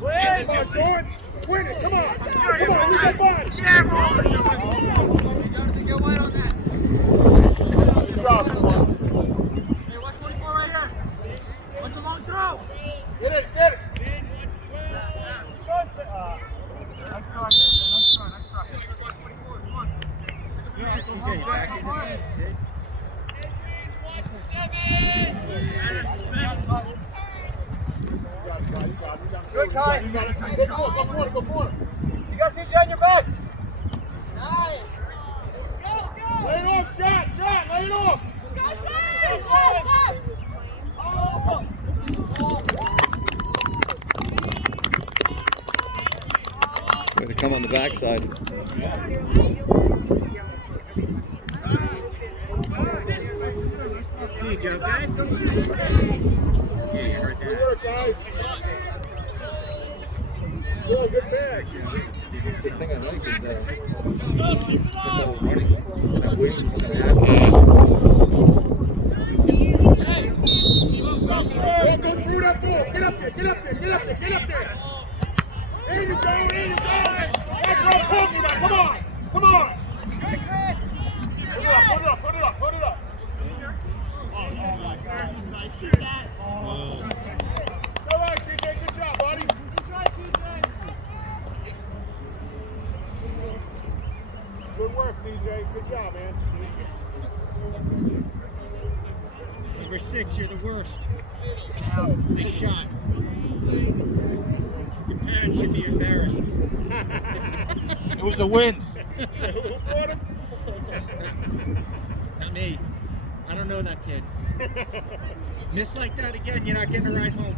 Win, my short. Win it. Come on. Come on. We got body. Yeah, go wide on that. Good job, everyone. Hey, watch 44 right here. Watch a long throw. Get it. Get it. Nice try. Nice try. Nice try. Watch 44. Come on. Yeah, CJ's back in the game. Good, Kai. Go for it. You got CJ on your back. Nice. Go. Lay it off, shot. Lay it off. Shot. Way to come on the backside. See you, Joe. Yeah, you heard that. Good work, guys. Yeah, good bag. The thing I like is the running and I wait for something to happen. Go through that ball. Get up there. There you go. That's what I'm talking about. Come on. Hey, Chris. Put it up. Oh, my God. Nice. Shoot that. All right, CJ. Good job, buddy. Good try, CJ. Good work, CJ. Good job, man. Number 6, you're the worst. Nice shot. Your parents should be embarrassed. It was a wind. Who brought him? Not me. I don't know that kid. Miss like that again, you're not getting a ride home.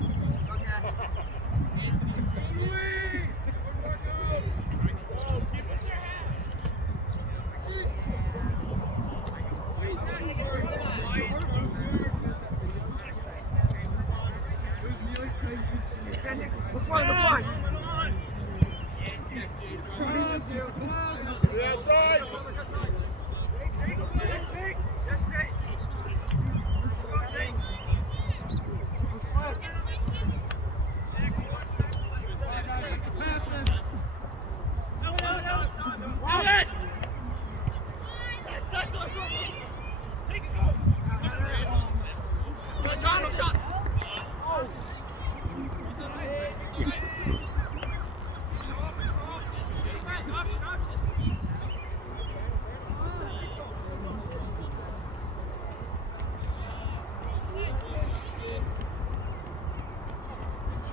Look one. Outside.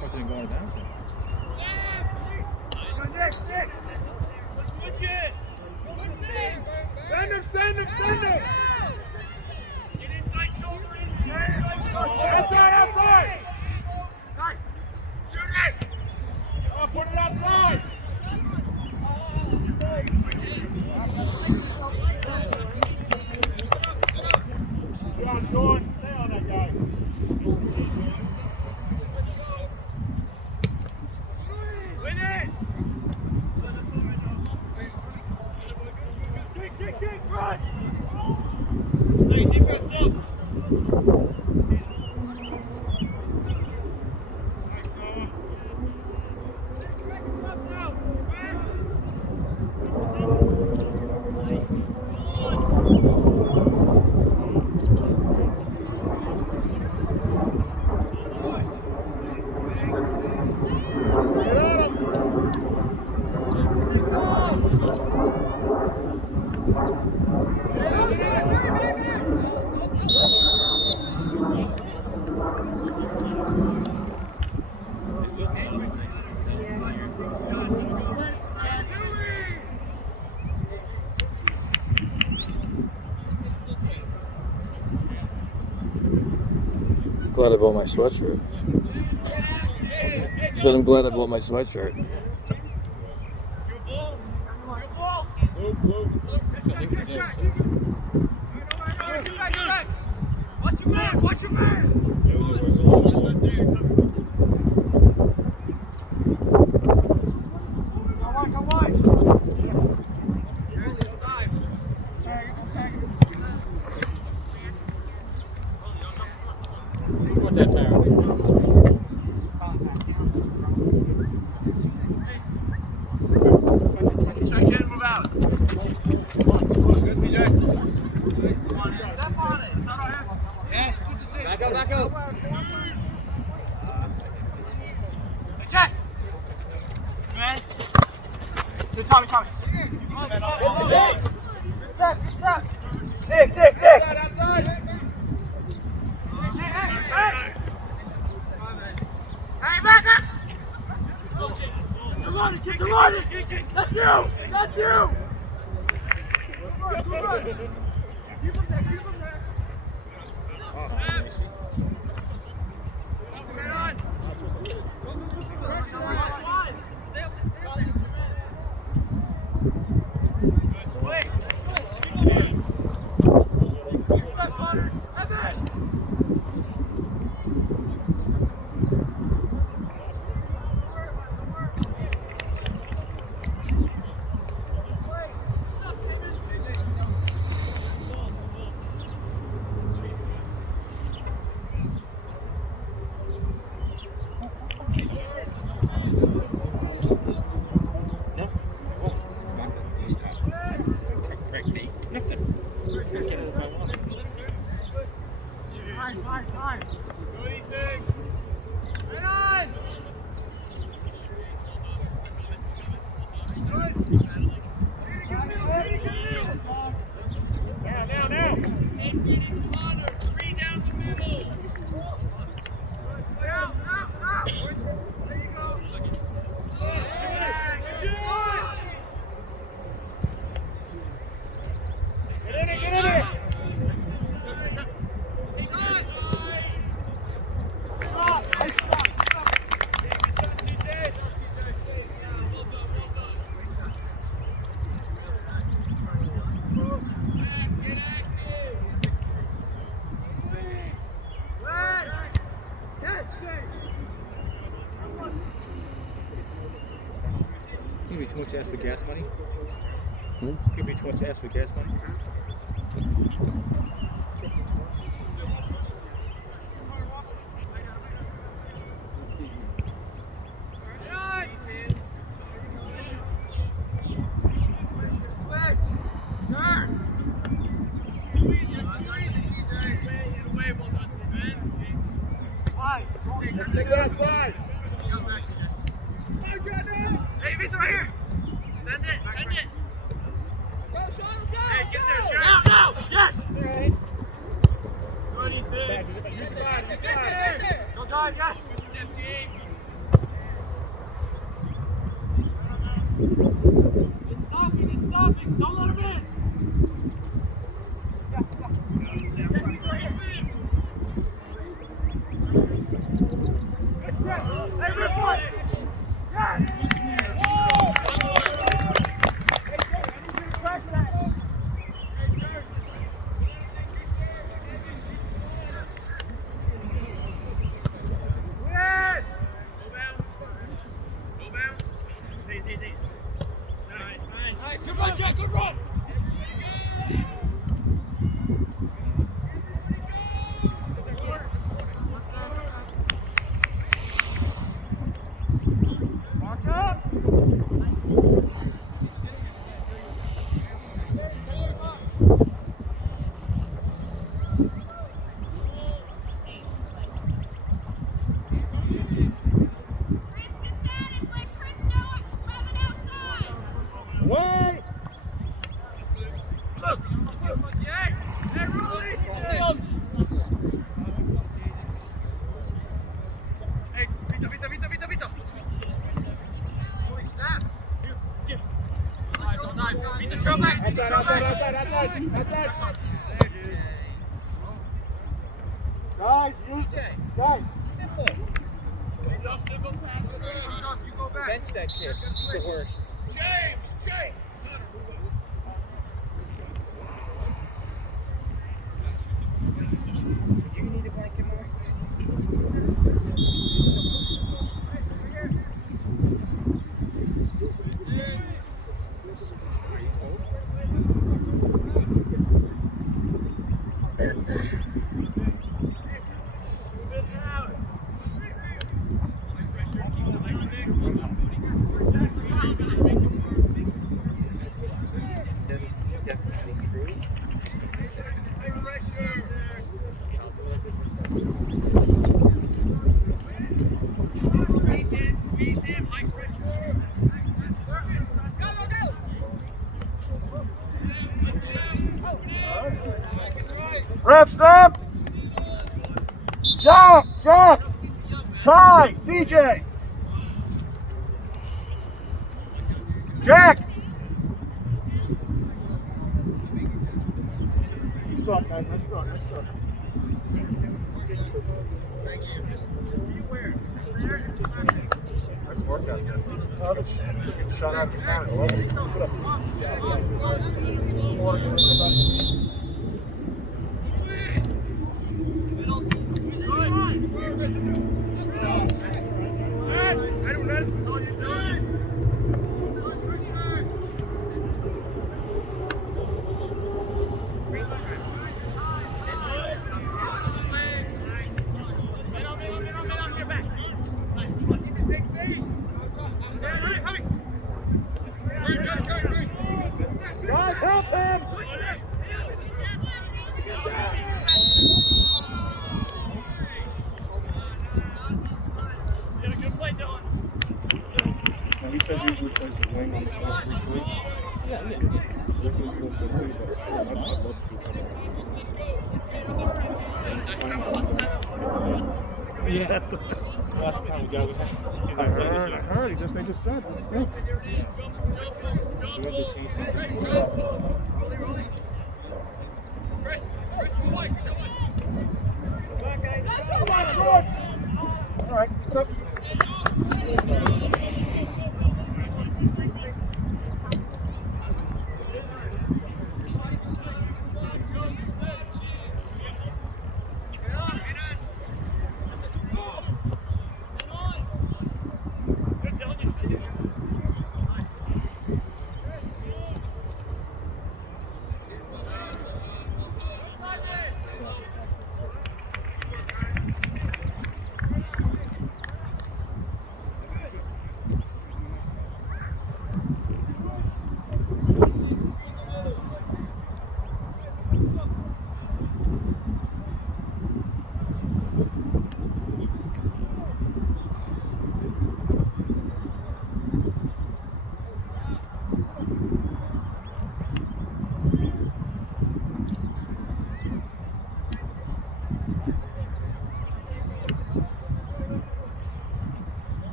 Wasn't going down. Send him! Get in tight shoulder in. Outside! Nice. Shoot it! Oh, put it outside! John, Jordan, stay on that guy. Win it! Kick, run! Hey, defense up! Glad I bought my sweatshirt. Said I'm glad I bought my sweatshirt. Watch your man! Come on! You want that power. Check in, move out. Good, CJ. Step on it. Yes, good decision. Back up, back up. Jack! Man. Good, Tommy. Nick. Outside. Hey, back up! Get to London! That's you! Good run. Keep him there. Man on! Pressure on! Wait! It's gonna be too much to ask for gas money. It's gonna be too much to ask for gas money. Let's take that side. Hey, Vince, right here. Send it. Go, Sean, let's go. Hey, get there, Jack. Now. Yes. Good, Ethan. You got it. Go, John, yes. It's stopping. Don't let him in. Hey, rip one. Yes. Good run, Jack, good run! Mark up! Wait! Look! Hey, Rolly! Hey, Vito! Holy snap! Vito, throw back! Outside! Guys, simple. You go back. Bench that kid. It's the worst. James! Do you need a blanket more? Refs up. Jump, jump. Ty, CJ. Jack. Nice start, guys. Nice start. Nice start. Nice workout. Oh, this shot out of the corner. Put up. Guys, help him! He says he usually plays the wing on the first 3 points. Yeah. Yeah, that's the last time we got with him. I heard. They just said it stinks. All right, what's up?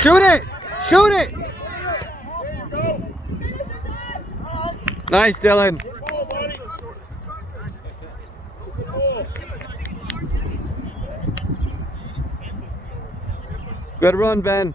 Shoot it! Shoot it! Nice, Dylan. Good run, Ben.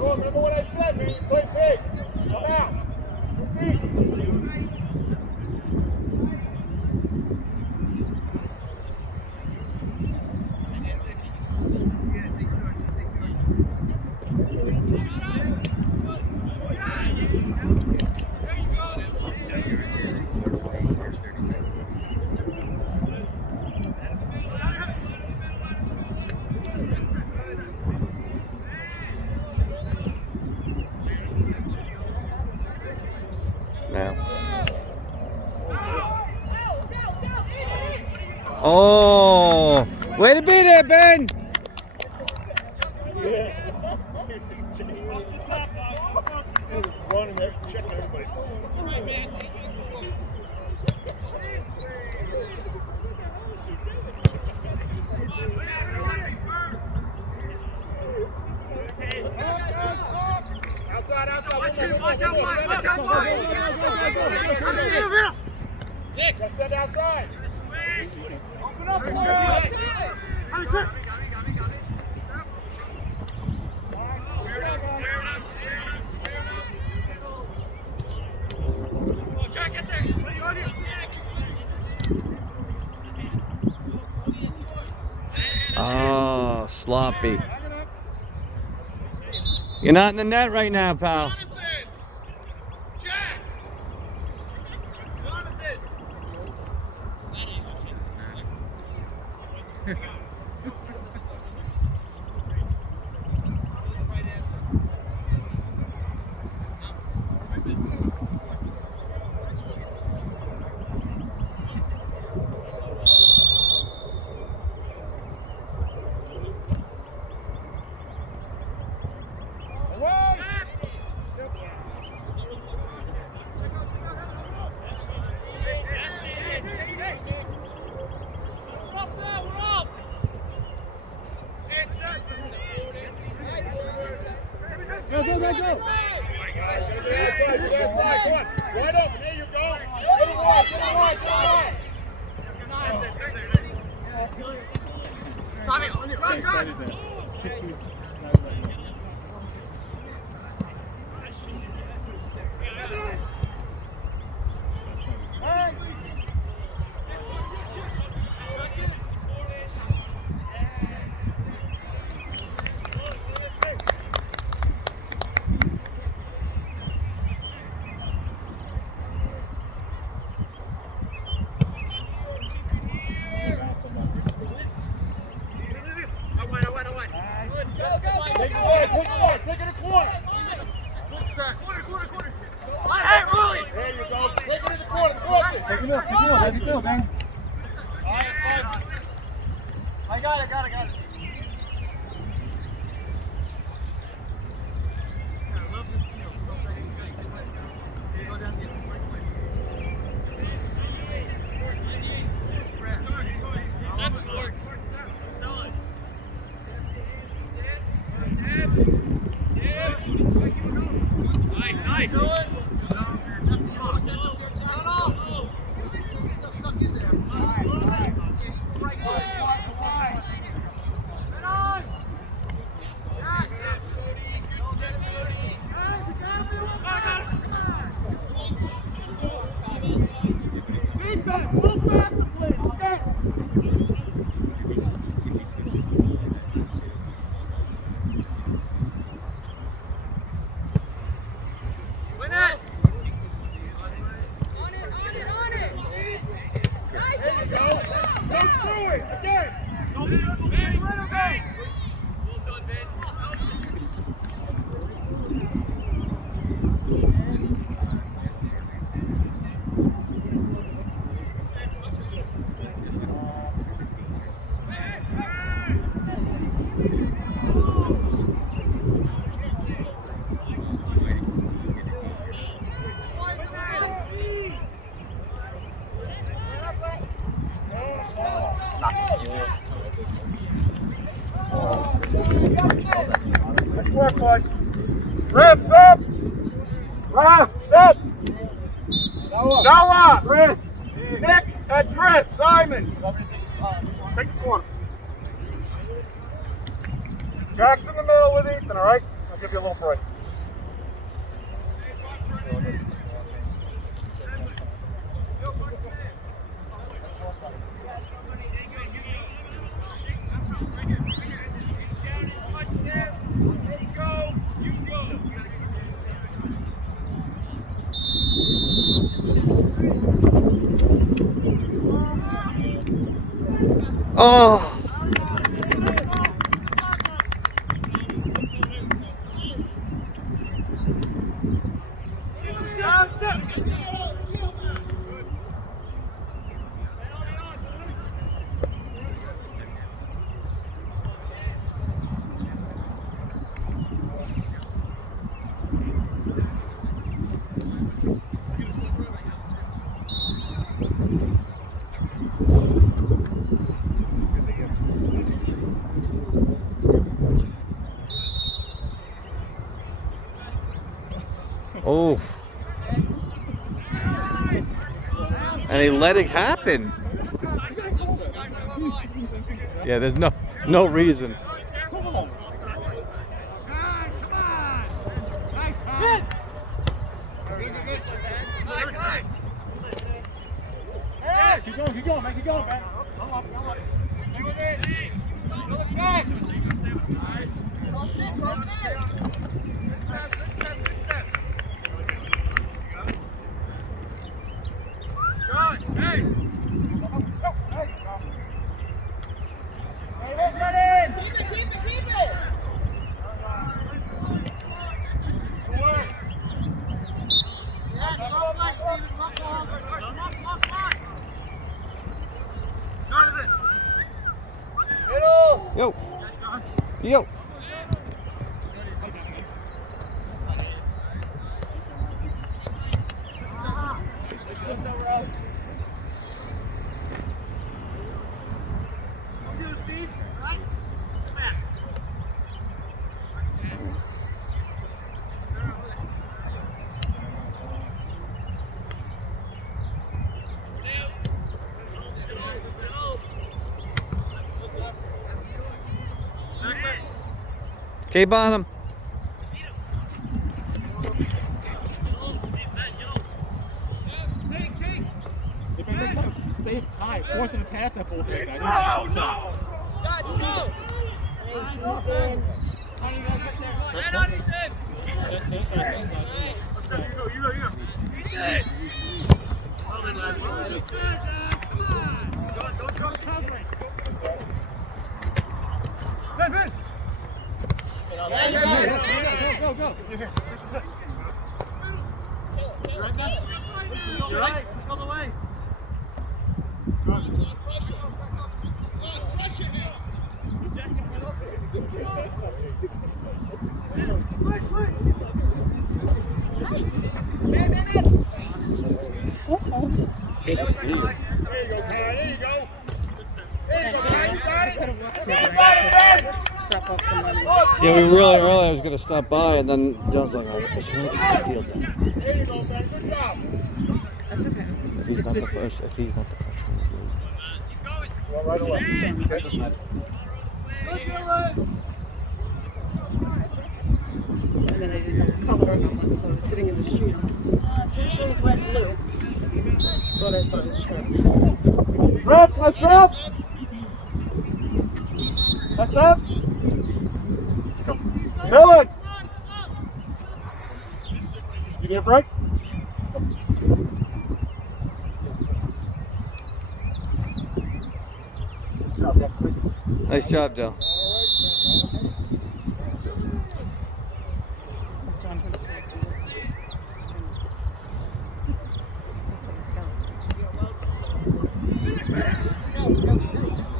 Remember what I said, man. Play big. Come out. Deep. Oh, way to be there, Ben. Running there, checking everybody. Outside, outside. Watch out, Nick, let's send outside. Open up, boys. Oh, sloppy. You're not in the net right now, pal. Go. Wide open, there you go. Get it wide. Excited then. Take it a corner. Good start. Corner. Hey, Rolly. There you go. Take it in the corner. Take him up. How do you feel, man? I got it. Nice. Defense, a little faster, please. Let's go. Win it. On it. There you go. Let's do it. Again. Well done, Ben. Nice work, boys. Ref, set. Noah, Chris, Nick, and Chris, Simon. Take the corner. Jack's in the middle with Ethan, all right? I'll give you a little break. Oh. Oh. And he let it happen. Yeah, there's no reason. Guys, come on! Nice time! Hey, keep going, man, man. Come on. Stay with it. Go look back. Nice. Good step. Josh, hey! There you go. Hey, keep it! Good work. Yeah, come on, Jonathan! Middle! Yo. Yo. Come Steve. Right? Come back. Keep on him. If I get something, stay high, forcing a pass up over there. Guys, let's go! Stand on Ethan! Let's go, you go. Ethan! Well then, lads. Come on! Don't try to cover it. Ben! Go. You're right. Control the way. Yeah, we really I was gonna stop by, and then John's like, I just want to get the field down. There you go, Ben. Good job. If he's not the first one. Well, right away. And then I didn't know color on one, so I was sitting in the street. I'm pretty sure he's wearing blue. That's what I saw his shirt. Rep, press up! Press up! Fill it! You need a break? Nice job, Joe.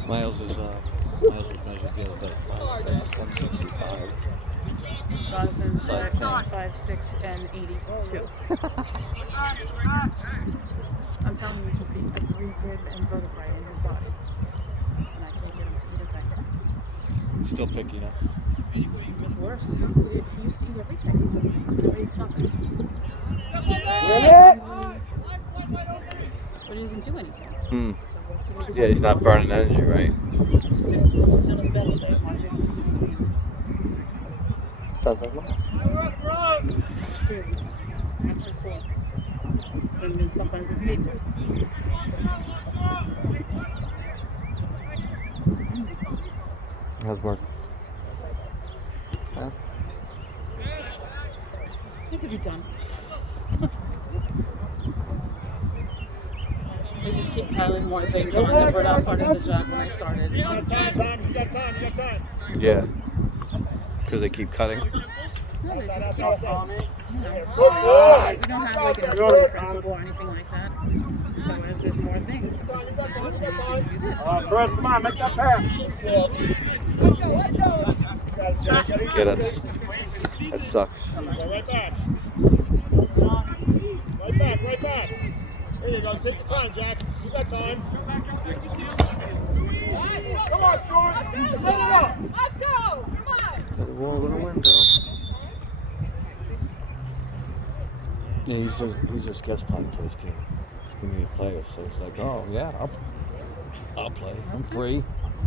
Miles was measured the other day. 165. Jonathan's 5'6" and 82. I'm telling you, you can see every rib and vertebrae in his body. And I can't get him to eat a thing. Still picky, huh? It's worse. He used to eat everything. Now he eats nothing. But he doesn't do anything. Hmm. So what's he gonna do? Yeah, he's not burning energy, right? He sits on his bed all day and watches his Sounds like Miles. food. Actually cool. And then sometimes it's me too. How's work? Huh? It could be done. They just keep piling more things on that were not part of the job when I started. You got time. Yeah. Because they keep cutting. No, they just keep on it. We don't have like an assistant principal or anything like that. So as there's more things, sometimes I go, hey, you can do this. Chris, come on, make that pass. Yeah, that sucks. Right back. Right back. There you go. Take your time, Jack. You got time. Come on, Sean. Set it up. Let's go! Come on! The wall in the window. Yeah, he's just guest playing for his team. He needs players, so it's like, oh yeah, I'll play. I'm free.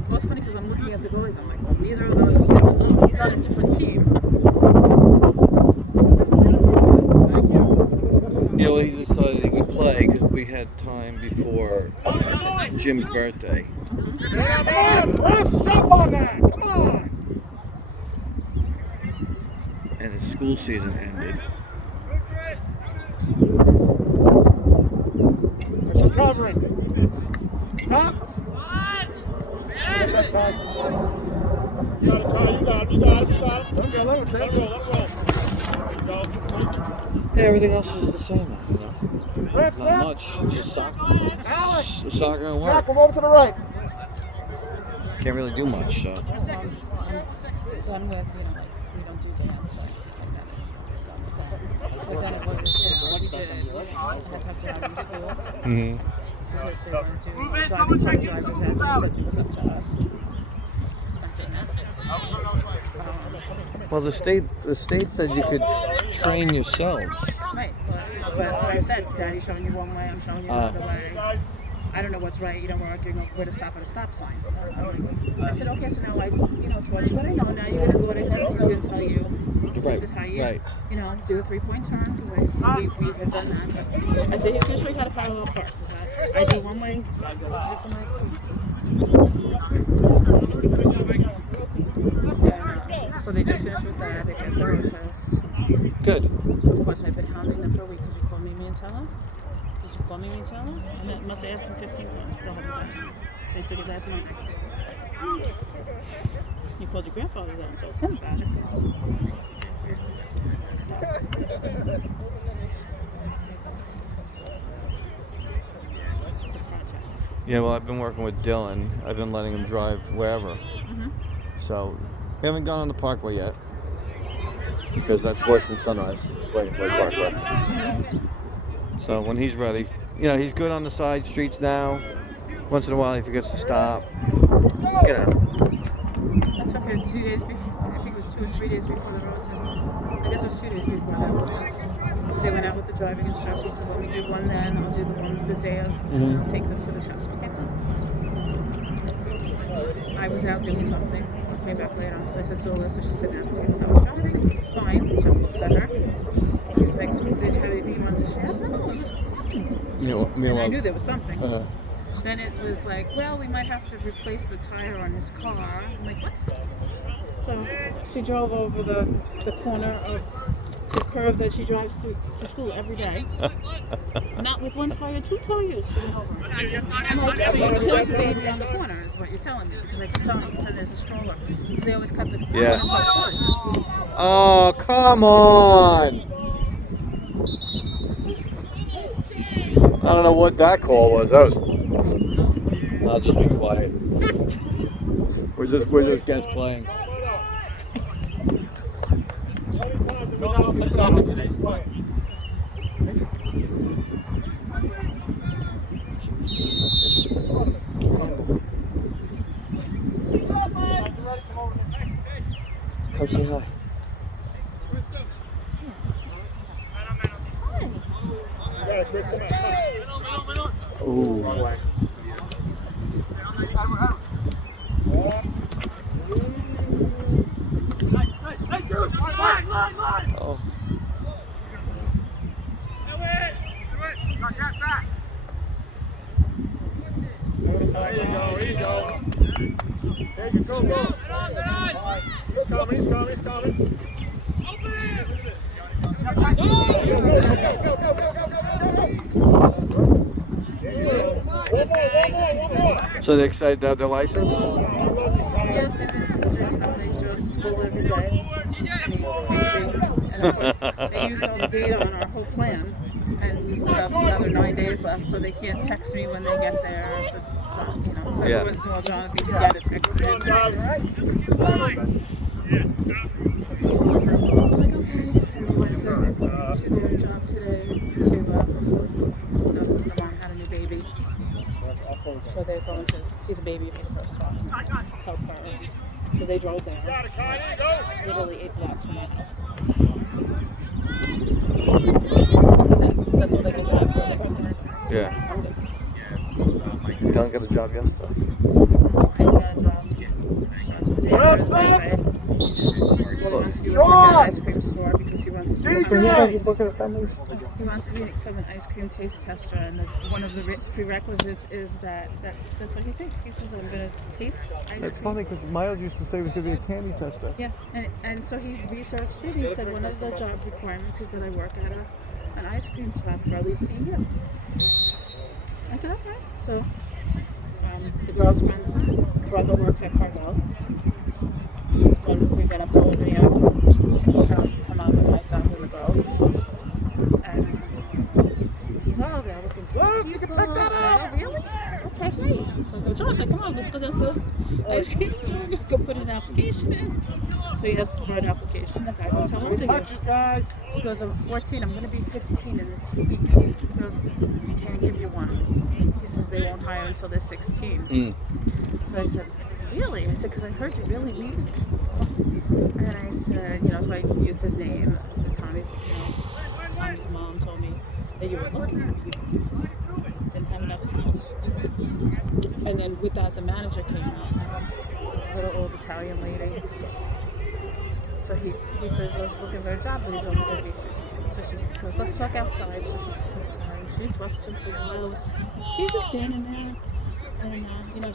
Well, it's funny because I'm looking at the goalies. I'm like, well, neither of those is he's on a different team. Yeah, well, he decided he could play because we had time before Jim's birthday. Come on, Chris, jump on that. Come on. And his school season ended. There's some covering. Top. You got it, you got it. Let him go, let him roll. Yeah, everything else is the same, you know. Ref, Not set. much, just soccer. Alex. Soccer and Jack, work. come over to the right. Can't really do much, so. So I'm with, like, we don't do dance, so I'm done with that. But then it was, we did, I had to have driving school Mm-hmm. because they weren't doing driving drivers and they said it was up to us. Well, the state said you could train yourselves. Right, but like I said, Daddy's showing you one way, I'm showing you another way. I don't know what's right, you know, we're arguing over where to stop at a stop sign. I said, okay, so now towards what I know, now you're going to go what I know, he's going to tell you, this is how you, do a 3-point turn, we've done that. But I said, he's going to show you how to parallel park. I do one way, I do different way. So they just finished with that, they passed their own test. Good. Of course, I've been hounding them for a week. Did you call me and tell her? Did you call me and tell her? I must have asked them 15 times, still haven't done it. They took it last Monday. You called your grandfather then and told him about it. Yeah, well, I've been working with Dylan. I've been letting him drive wherever. Mm-hmm. So, we haven't gone on the Parkway yet. Because that's worse than Sunrise, waiting for the Parkway. So, when he's ready, he's good on the side streets now. Once in a while, he forgets to stop. I took her 2 days before, I think it was 2 or 3 days before the road test. I guess it was 2 days before that road test. They went out with the driving instructor. She says, let me do one then, I'll do the one the day of, and I'll take them to this house. Okay, I was out doing something. Came back later on, so I said to Alyssa, she said, now take I was driving. Fine. She looks at her. He's like, did you have anything you wanted to share? No, it was fine. And I knew there was something. Then it was like, well, we might have to replace the tire on his car. I'm like, what? So she drove over the corner of the curve that she drives to school every day. Not with one tire, 2 tires. She went over. I'm like, so you killed the baby on the corner is what you're telling me. Because I kept telling them, pretend there's a stroller. Because they always cut the corner. Yeah. So Oh, come on! I don't know what that call was. I'll just be quiet. we're just guest playing. Play soccer today. Come say hi. Ooh. Oh. There you go. There you go. Go. He's coming. So they're excited to have their license? yeah, they've been they drove to school every day. And of course, they used all the data on our whole plan. And we still have another 9 days left, so they can't text me when they get there. So, Yeah. Of course, Jonathan can get it texted. I'm like, okay. And they went to their job today to the mom had a new baby. So they're going to see the baby for the first time. Help her. So they drove there. Literally 8 blocks from my house. don't get a job yesterday. I got a job. Chef's today. Well, Thursday, son. right? What he wants to do is Sean. work at an ice cream store because he wants to. CJ. Looking at families. He wants to become an ice cream taste tester, and one of the prerequisites is that's what he thinks. He says, "I'm going to taste ice It's cream." funny because Miles used to say he was going to be a candy tester. Yeah, and so he researched it. He said one of the job requirements is that I work at an ice cream shop for at least a year. I said, okay. So the girl's friend's brother works at Carvel. When we went up to Albany, her mom and my son and the girls. And he says, oh, they're looking for Look, people. you can pick that And I go, really? Okay, great. So I go, John, come on, let's go down to the ice cream store, go put an application in. So he asks for an application. The guy goes, how old are you? Touches, guys. He goes, I'm 14, I'm going to be 15 in a few weeks. He goes, we can't give you one. He says they won't hire until they're 16. So I said, really? I said, because I heard you really need it. And I said, so I used his name. I said, Tommy's mom told me that you were looking for people because you didn't have enough help. And then with that, the manager came out, a little old Italian lady. So he says, well, he's looking for a job, but he's only going to be 15. So she goes, let's talk outside. So she goes outside. She talks to him for a while. He's just standing there. And,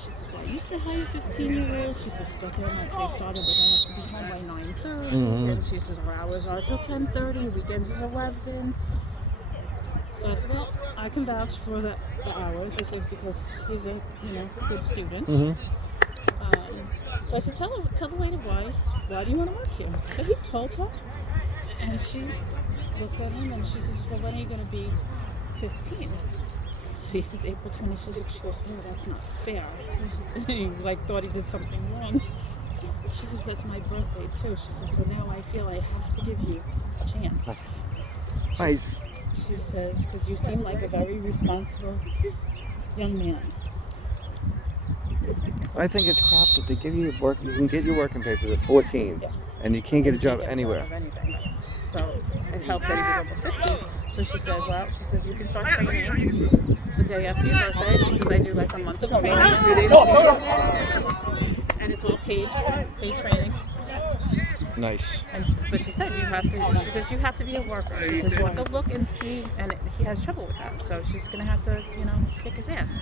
she says, well, I used to hire 15-year-olds. She says, but then they started, they have to be home by 9:30. And she says, our hours are till 10:30. Weekends is 11. So I said, well, I can vouch for the hours. I said, because he's a, good student. So I said, tell the lady why do you want to work here? So he told her, and she looked at him and she says, well, when are you going to be 15? So he says, April 26th. She goes, oh, that's not fair. He thought he did something wrong. She says, that's my birthday too. She says, so now I feel I have to give you a chance. Nice. She says, because you seem like a very responsible young man. I think it's crap that they give you work. You can get your working papers at 14, and you can't get a job anywhere. So it helped that he was almost 15. So she says, you can start training the day after your birthday. She says, I do like a month of training, 3 days a week, and it's all paid training. Nice. But she said, you have to be a worker. She says, you have to look and see, and he has trouble with that. So she's going to have to, kick his ass.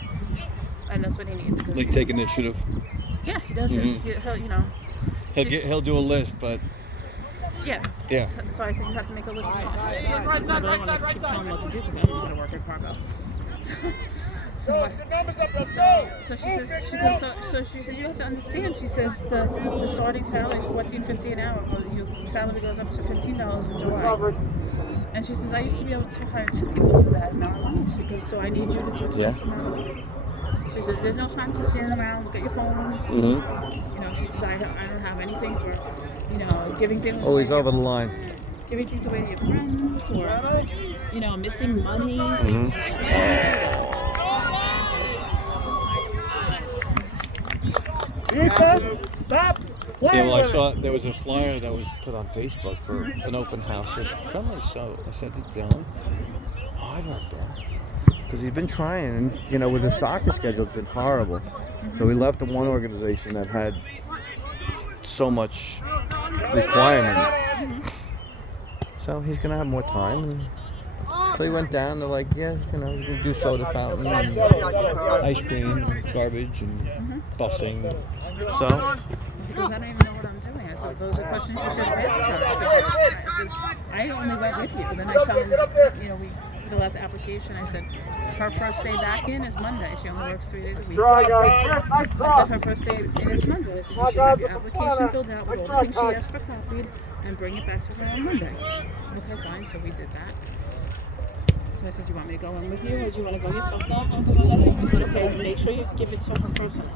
And that's what he needs. Like take initiative. Yeah, he does it. He'll do a list, but yeah. So I said you have to make a list of all. I don't want to keep telling him what to do because I'm going to work at Cargo. So she says you have to understand. She says the starting salary is $14.50 an hour. Your salary goes up to $15 in July. And she says I used to be able to hire 2 people for that amount. She goes, so I need you to do twice amount. She says, there's no time to stand around, look at your phone. She says, I don't have anything for, giving things away. Always over the line. Giving things away to your friends or, missing money. Defense, stop. Yeah, well, I saw there was a flyer that was put on Facebook for an open house at Friendly, so I sent it down. Oh, I'd work there. Because he's been trying, and with the soccer schedule, it's been horrible. So we left the one organization that had so much requirement. So he's gonna have more time. And so he went down. They're like, yeah, you can do soda fountain, and ice cream, and garbage, and busing. So. Because I don't even know what I'm doing. I said, those are questions you should have asked her. I only went with you. And then I tell him, we fill out the application. I said, her first day back in is Monday. She only works 3 days a week. I said, her first day in is Monday. I said, you should have your application filled out with all the things she asked for copied and bring it back to her on Monday. Okay, fine. So we did that. So I said, do you want me to go in with you or do you want to go yourself? No, I'll go with you. I said, okay, make sure you give it to her personally.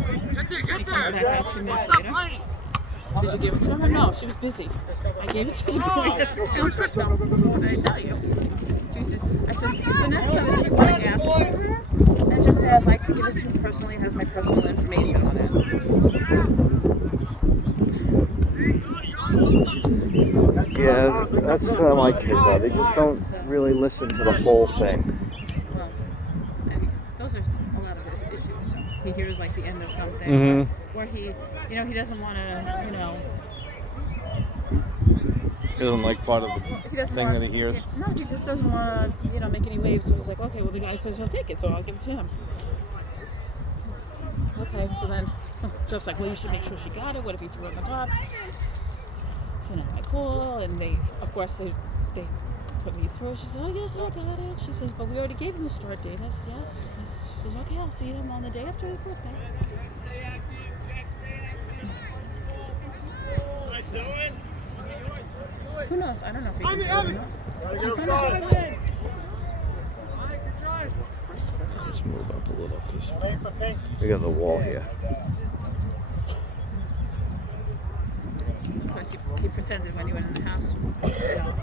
She comes back out 2 minutes later. Did you give it to her? No, she was busy. I gave it to the boy at the township. No, I tell you. I said, so next time if you want to ask for her, and just say I'd like to give it to her personally. It has my personal information on it. Yeah, that's how my kids are. They just don't really listen to the whole thing. Well, and those are a lot of has issues. He hears like the end of something, Mhm. or he, he doesn't want to, He doesn't like part of he the doesn't thing want, that he hears. No, he just doesn't want to, make any waves. So he's like, okay, well the guy says he'll take it, so I'll give it to him. Okay, so then Jeff's like, well, you should make sure she got it. What if he threw it in the garbage? So I call, and they put me through. She said, oh yes, I got it. She says, but we already gave him the start date. I said, yes. She says, okay, I'll see him on the day after his birthday. Who knows? I don't know if he can do it or not. Let's move up a little because we got the wall here. Of course, he pretended when he went in the house,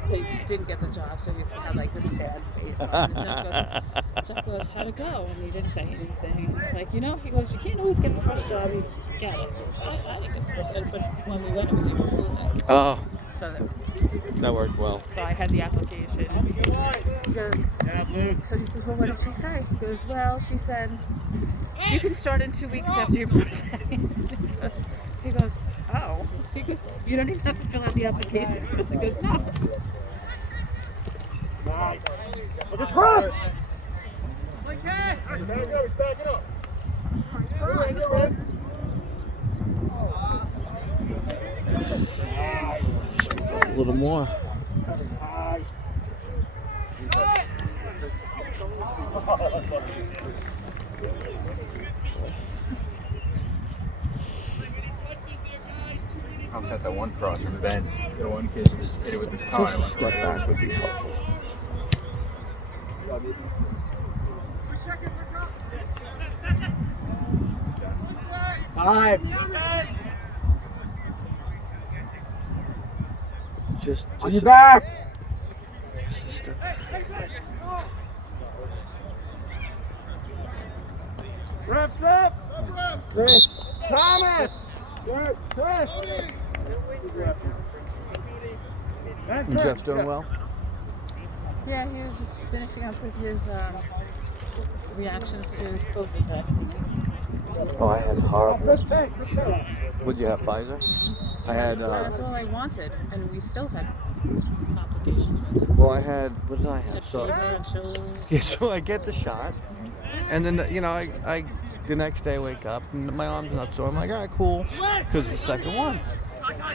he didn't get the job, so he had like this sad face. And Jeff goes, how'd it go? And he didn't say anything. And he's like, he goes, you can't always get the first job you get it. I didn't get the first job, but when we went, it was April Fool's Day. Oh, So that worked well. So I had the application. He goes, so he says, well, what did she say? He goes, well, she said, you can start in 2 weeks after your birthday. He goes, oh. He goes, you don't even have to fill out the application first. He goes, no. Look at cross. Play catch. There you go. He's backing up. A little more. I'll set that one cross from Ben. The one kid just hit it with his tongue. Just a step back would be helpful. Five. Just On your back. Just a step back. Refs up. Chris. Thomas. Good. Chris. And Jeff's doing well? Yeah, he was just finishing up with his reactions to his COVID vaccine. Oh, I had horrible. Would you have Pfizer? I had. That's all I wanted, and we still had complications with it. Well, I had. What did I He had have? fever and chills. Yeah, so I get the shot, and then I the next day I wake up and my arm's not sore. I'm like, all right, cool, because the second one,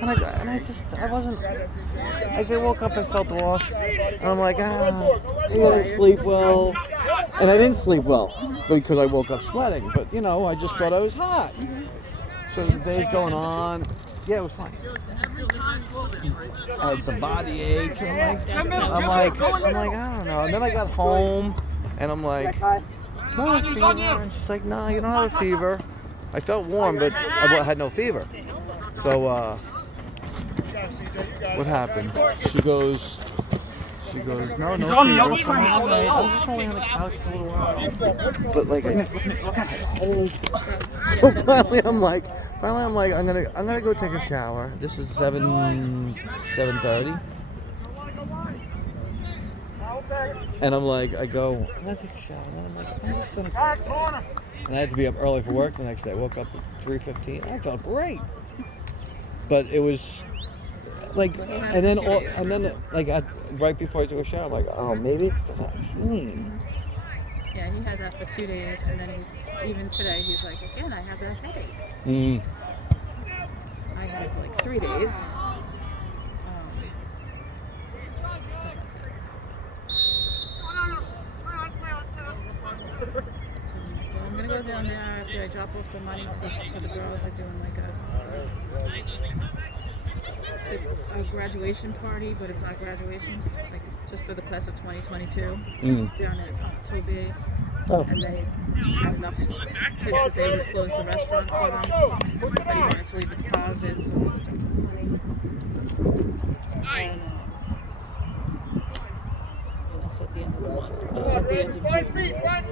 and I wasn't. As I woke up, I felt off, and I'm like, I didn't sleep well, and I didn't sleep well because I woke up sweating. But I just thought I was hot. So the day's going on. Yeah, it was fine. I had some body aches, and I'm like, I don't know. And then I got home, and I'm like, no fever. And she's like, no, you don't have a fever. I felt warm, but I had no fever. So, what happened? She goes, no fever. So I'm just only on the couch for a little while. But like, so finally I'm like, I'm gonna go take a shower. This is 7:30. And I'm like, I go, I'm gonna take a shower. And I'm like, I'm just gonna. And I had to be up early for work the next day. I woke up at 3:15. I felt great. But it was like, and then right before I took a shower, I'm like, oh, maybe it's the vaccine. Yeah, he had that for 2 days, and then even today, he's like, again, I have that headache. I had it for like 3 days. I'm gonna go down there after I drop off the money for the girls. They're doing like a graduation party, but it's not graduation. Like just for the class of 2022 down at Toby. Oh. And they had enough kids that they would close the restaurant for them. But he wanted to leave a deposit, so he took the money. And that's at the end of the month. At the end of June. 5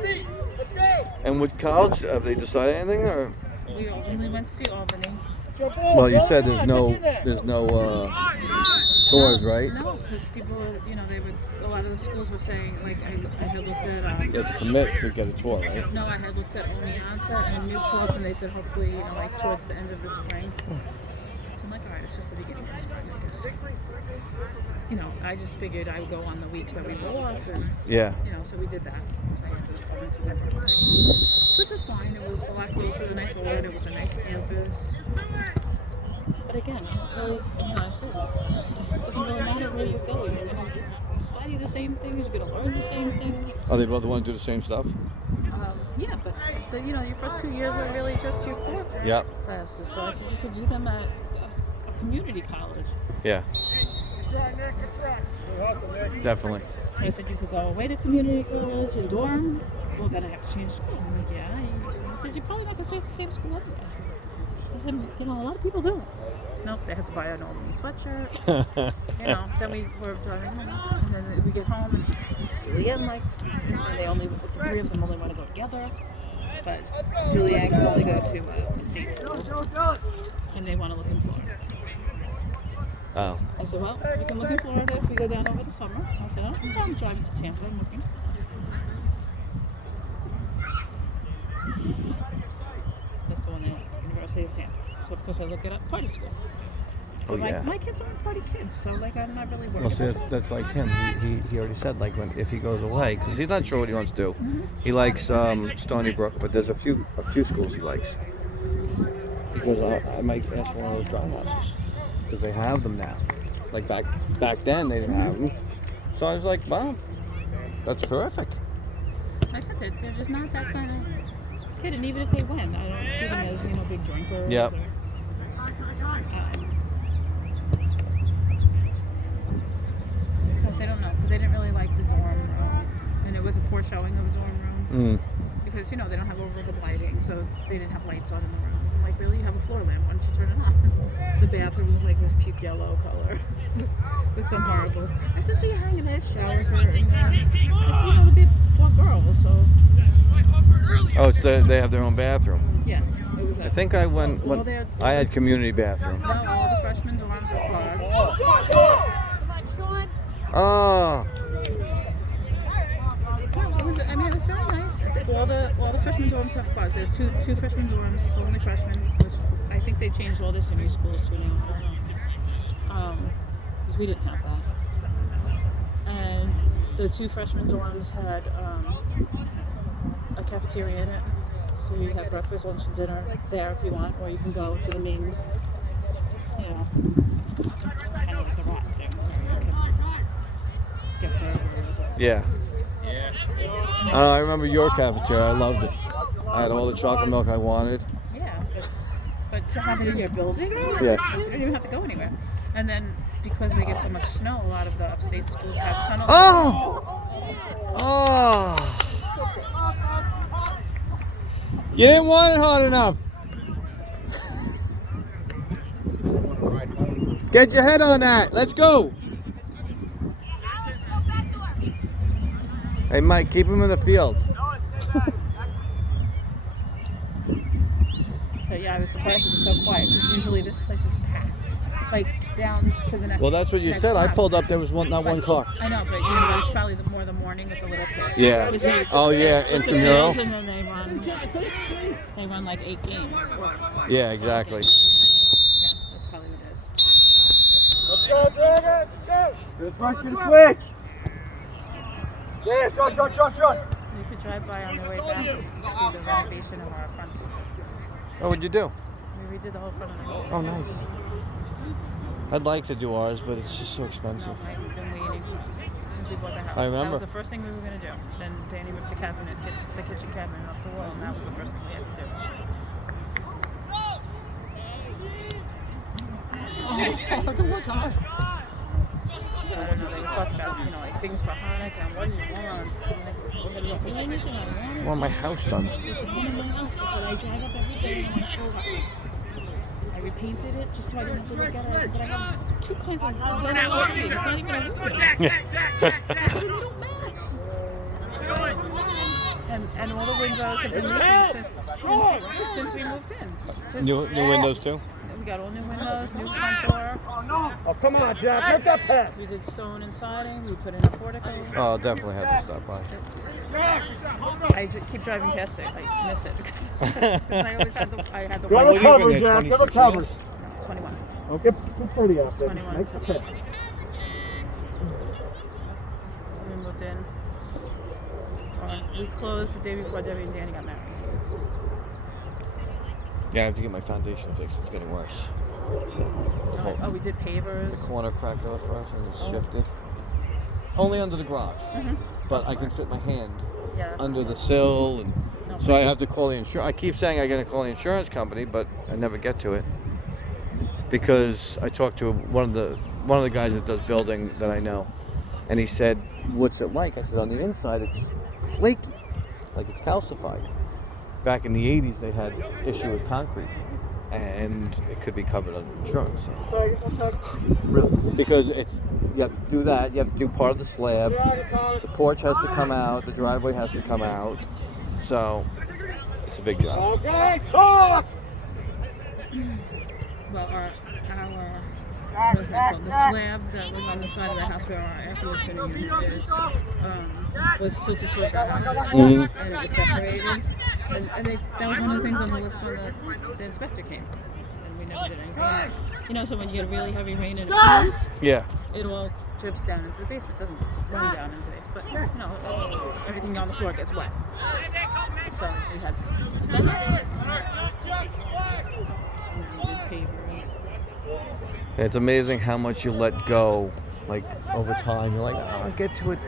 feet. Let's go. And with college, have they decided anything or? We only went to see Albany. your ball. Well, you bro. said Come there's on, no get in there. there's no tours, right? No, because people were, they would, a lot of the schools were saying, like, I had looked at, You have to commit to get a tour, right? no, I had looked at Oneonta and Newport, and they said hopefully, like, towards the end of the spring. So I'm like, all right, it's just the beginning of the spring, I guess. I just figured I would go on the week that we were off, and, Yeah. so we did that. I had this problem for my birthday. Which was fine. It was a lot closer than I thought. It was a nice campus. But again, it's really, I said, it doesn't really matter where you go. You're going to study the same things, you're going to learn the same things. Oh, they both want to do the same stuff? Yeah, but your first 2 years are really just your core Yep. classes. So I said you could do them at a community college. Yeah. Definitely. So I said you could go away to community college and dorm. Well, then I have to change school. I'm like, yeah. He said, you're probably not going to stay at the same school anyway. I said, a lot of people do. Nope, they had to buy an old sweatshirt. Then we were driving home, and then we get home, and Julianne liked, and they only, the three of them only want to go together. But Julianne can only go to a state school, and they want to look in Florida. Oh. I said, well, we can look in Florida if we go down over the summer. I said, oh, I'm driving to Tampa, I'm looking. That's the one at University of Tampa. So of course I look it up, party school. Oh, But yeah. my kids aren't party kids, so I'm not really worried. Well, see, about that's like him. He already said, like, if he goes away, because he's not sure what he wants to do. Mm-hmm. He likes Stony Brook, but there's a few schools he likes. Because I might ask for one of those dry houses, because they have them now. Like back then, they didn't have them. So I was like, wow, that's terrific. I said that they're just not that kind of kid, and even if they win, I don't see them as big drinkers. Yep. So they don't know, but they didn't really like the dorm room, and it was a poor showing of a dorm room because they don't have overhead lighting, so they didn't have lights on in the room. I'm like, really? You have a floor lamp? Why don't you turn it on? The bathroom was like this puke yellow color. It's so horrible. I said, so you're having a nice shower curtain. I said, it'll be 4 girls, so. Oh, they have their own bathroom. Yeah, it was. I think I went when I had community bathroom. No, all the freshman dorms are quads. Oh. It was very nice. All the freshman dorms have quads. There's two freshman dorms, only freshmen, which I think they changed all this in these schools too now. I don't know. Because we didn't have that. And the 2 freshman dorms had a cafeteria in it. So you have breakfast, lunch, and dinner there if you want, or you can go to the main, kind of like a rat thing. Where you can get burgers. Yeah. I remember your cafeteria. I loved it. I had all the chocolate milk I wanted. Yeah, but to have it in your building, Yeah. you don't even have to go anywhere. And then because they get so much snow, a lot of the upstate schools have tunnels. Oh! Oh! You didn't want it hard enough. Get your head on that. Let's go. Hey, Mike, keep him in the field. So yeah, I was surprised it was so quiet because usually this place is packed, like down to the next. Well, that's what you next said. I block. pulled up. There was not one car. I know, but it's probably more the morning with the little kids. Yeah. Because they- Oh, yeah, intramural. And then they run like 8 games. Yeah, exactly. Yeah, that's probably what it is. Let's go, Dragon. Let's go. This one's going to switch. Yeah, shot. You could drive by on the way back to see the renovation of our front. Oh, what'd you do? We redid the whole front of the house. Oh, nice. I'd like to do ours, but it's just so expensive. No, we've been waiting since we bought the house. I remember. That was the first thing we were going to do. Then Danny ripped the kitchen cabinet off the wall, and that was the first thing we had to do. That's a one time. I don't know, they were talking about, like things for Hanukkah and what do you want? And I said, well, the only thing I want I want my house done. is the one in my house. I said, I drive up every day and I repainted it just so I didn't have to look at it. I said, but I have 2 kinds of lighting. It's not even a window. I said, they don't match. And all the windows have been leaking since we moved in. So, New windows too? We got all new windows, new front door. Oh, come on, Jack. Get that pass. We did stone and siding. We put in a portico. Oh, I'll definitely have to stop by. Keep driving past it. I miss it because I always had the. I had the. Give white- a cover, Jack. Give a cover. 21. Okay, get pretty out there. 21. Make the pass. We moved in. We closed the day before Debbie and Danny got married. Yeah, I have to get my foundation fixed. It's getting worse. So, Oh, we did pavers. the corner cracked off for us and it's shifted. Only under the garage. But I can fit my hand Yeah. under the sill, and No, so I have to call the insurance. I keep saying I got to call the insurance company, but I never get to it because I talked to one of the guys that does building that I know, and he said, "What's it like?" I said, "On the inside, it's flaky, like it's calcified." Back in the '80s, they had issue with concrete, and it could be covered under insurance. So. Really, because you have to do that. You have to do part of the slab. The porch has to come out. The driveway has to come out. So it's a big job. Oh, guys, talk! Well, our what was that called? The slab that was on the side of the house where our air conditioning unit is was tilted toward the house, and it was separated. And that was one of the things on the list when the inspector came, and we never did anything. You know, so when you get really heavy rain and it pours, Yeah. it all drips down into the basement. It doesn't run down into the basement, but everything on the floor gets wet. So we had to fix that. And we did pavers. It's amazing how much you let go, like over time. You're like, oh, I'll get to it.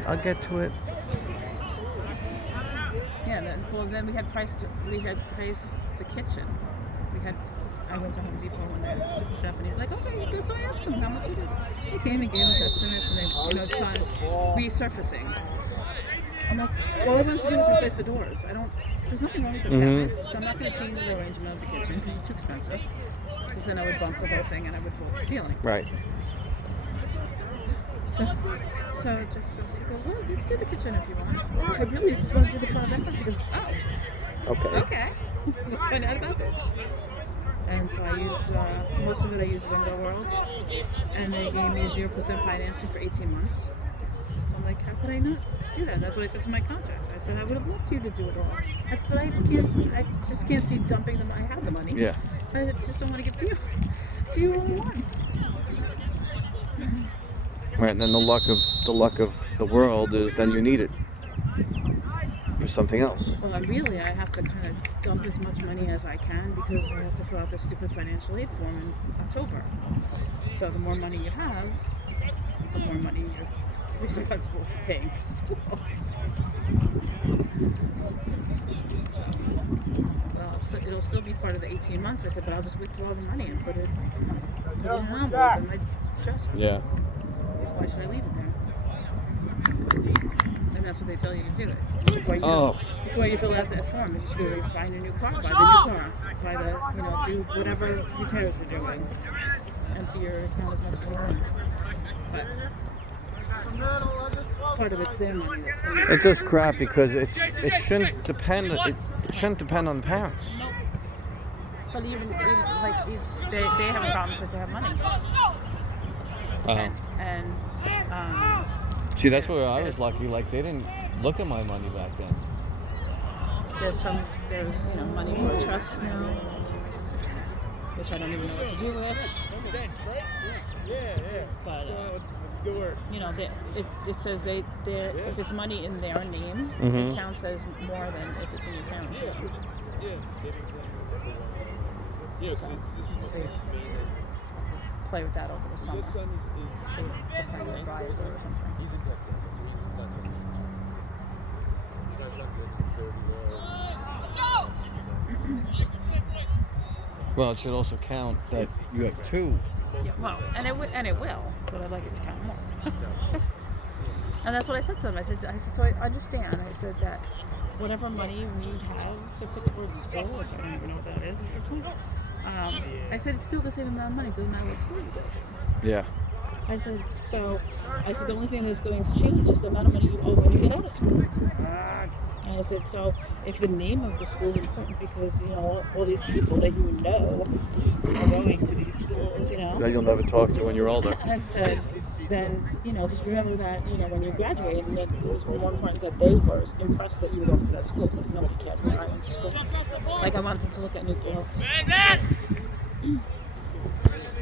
Yeah. Then we had priced the kitchen. I went to Home Depot one day to the chef, and he's like, okay, good. So I asked them how much it is. They came and gave us estimates, and they, tried resurfacing. I'm like, all I want to do is replace the doors. There's nothing wrong with the cabinets. So I'm not going to change the arrangement of the kitchen because it's too expensive. Because then I would bump the whole thing and I would vault the ceiling. Right. So Jeff goes, well, you can do the kitchen if you want. I really just want to do the front bedroom. She goes, oh. Okay. Let's find out about this. And so I used, most of it I used Window World. And they gave me 0% financing for 18 months. So I'm like, how could I not do that? That's what I said to my contractor. I said, I would have loved you to do it all. I said, but I just can't see dumping them. I have the money. Yeah. I just don't want to give to you all at once. Right, and then the luck of the world is then you need it for something else. Well, really, I have to kind of dump as much money as I can because I have to fill out this stupid financial aid form in October. So the more money you have, the more money you're responsible for paying for school. So it'll still be part of the 18 months. I said, but I'll just withdraw the money and put it in an envelope in my dresser. Yeah. Why should I leave it there? And that's what they tell you to do. Before you fill out that form, you should go find a new car, buy the new car, do whatever repairs you're doing. Empty your account as much as you want. But part of it's their money. It's just crap because it shouldn't depend on the parents. But even they have a problem because they have money. See, that's where I was lucky. Like they didn't look at my money back then. There's money for a trust now, which I don't even know what to do with. But it says if it's money in their name, it counts as more than if it's in your parents' name. Play with that over the summer. Some kind of advisor or something. He's in Texas, so he's got some. My son's in 30 Well, it should also count that you have two. Yeah, well, and it will, but I'd like it to count more. And that's what I said to them. I said, so I understand. I said that whatever money we have to put towards school, which I don't even know what that is at this point. I said it's still the same amount of money. It doesn't matter what school you go to. Yeah. I said the only thing that's going to change is the amount of money you owe when you get out of school. And I said, so if the name of the school is important because, you know, all these people that you know are going to these schools, you know. That you'll never talk to when you're older. I said, then, you know, just remember that, you know, when you graduate, and it was more important that they were impressed that you were going to that school because nobody cared where I went to school. Like, I want them to look at new clothes.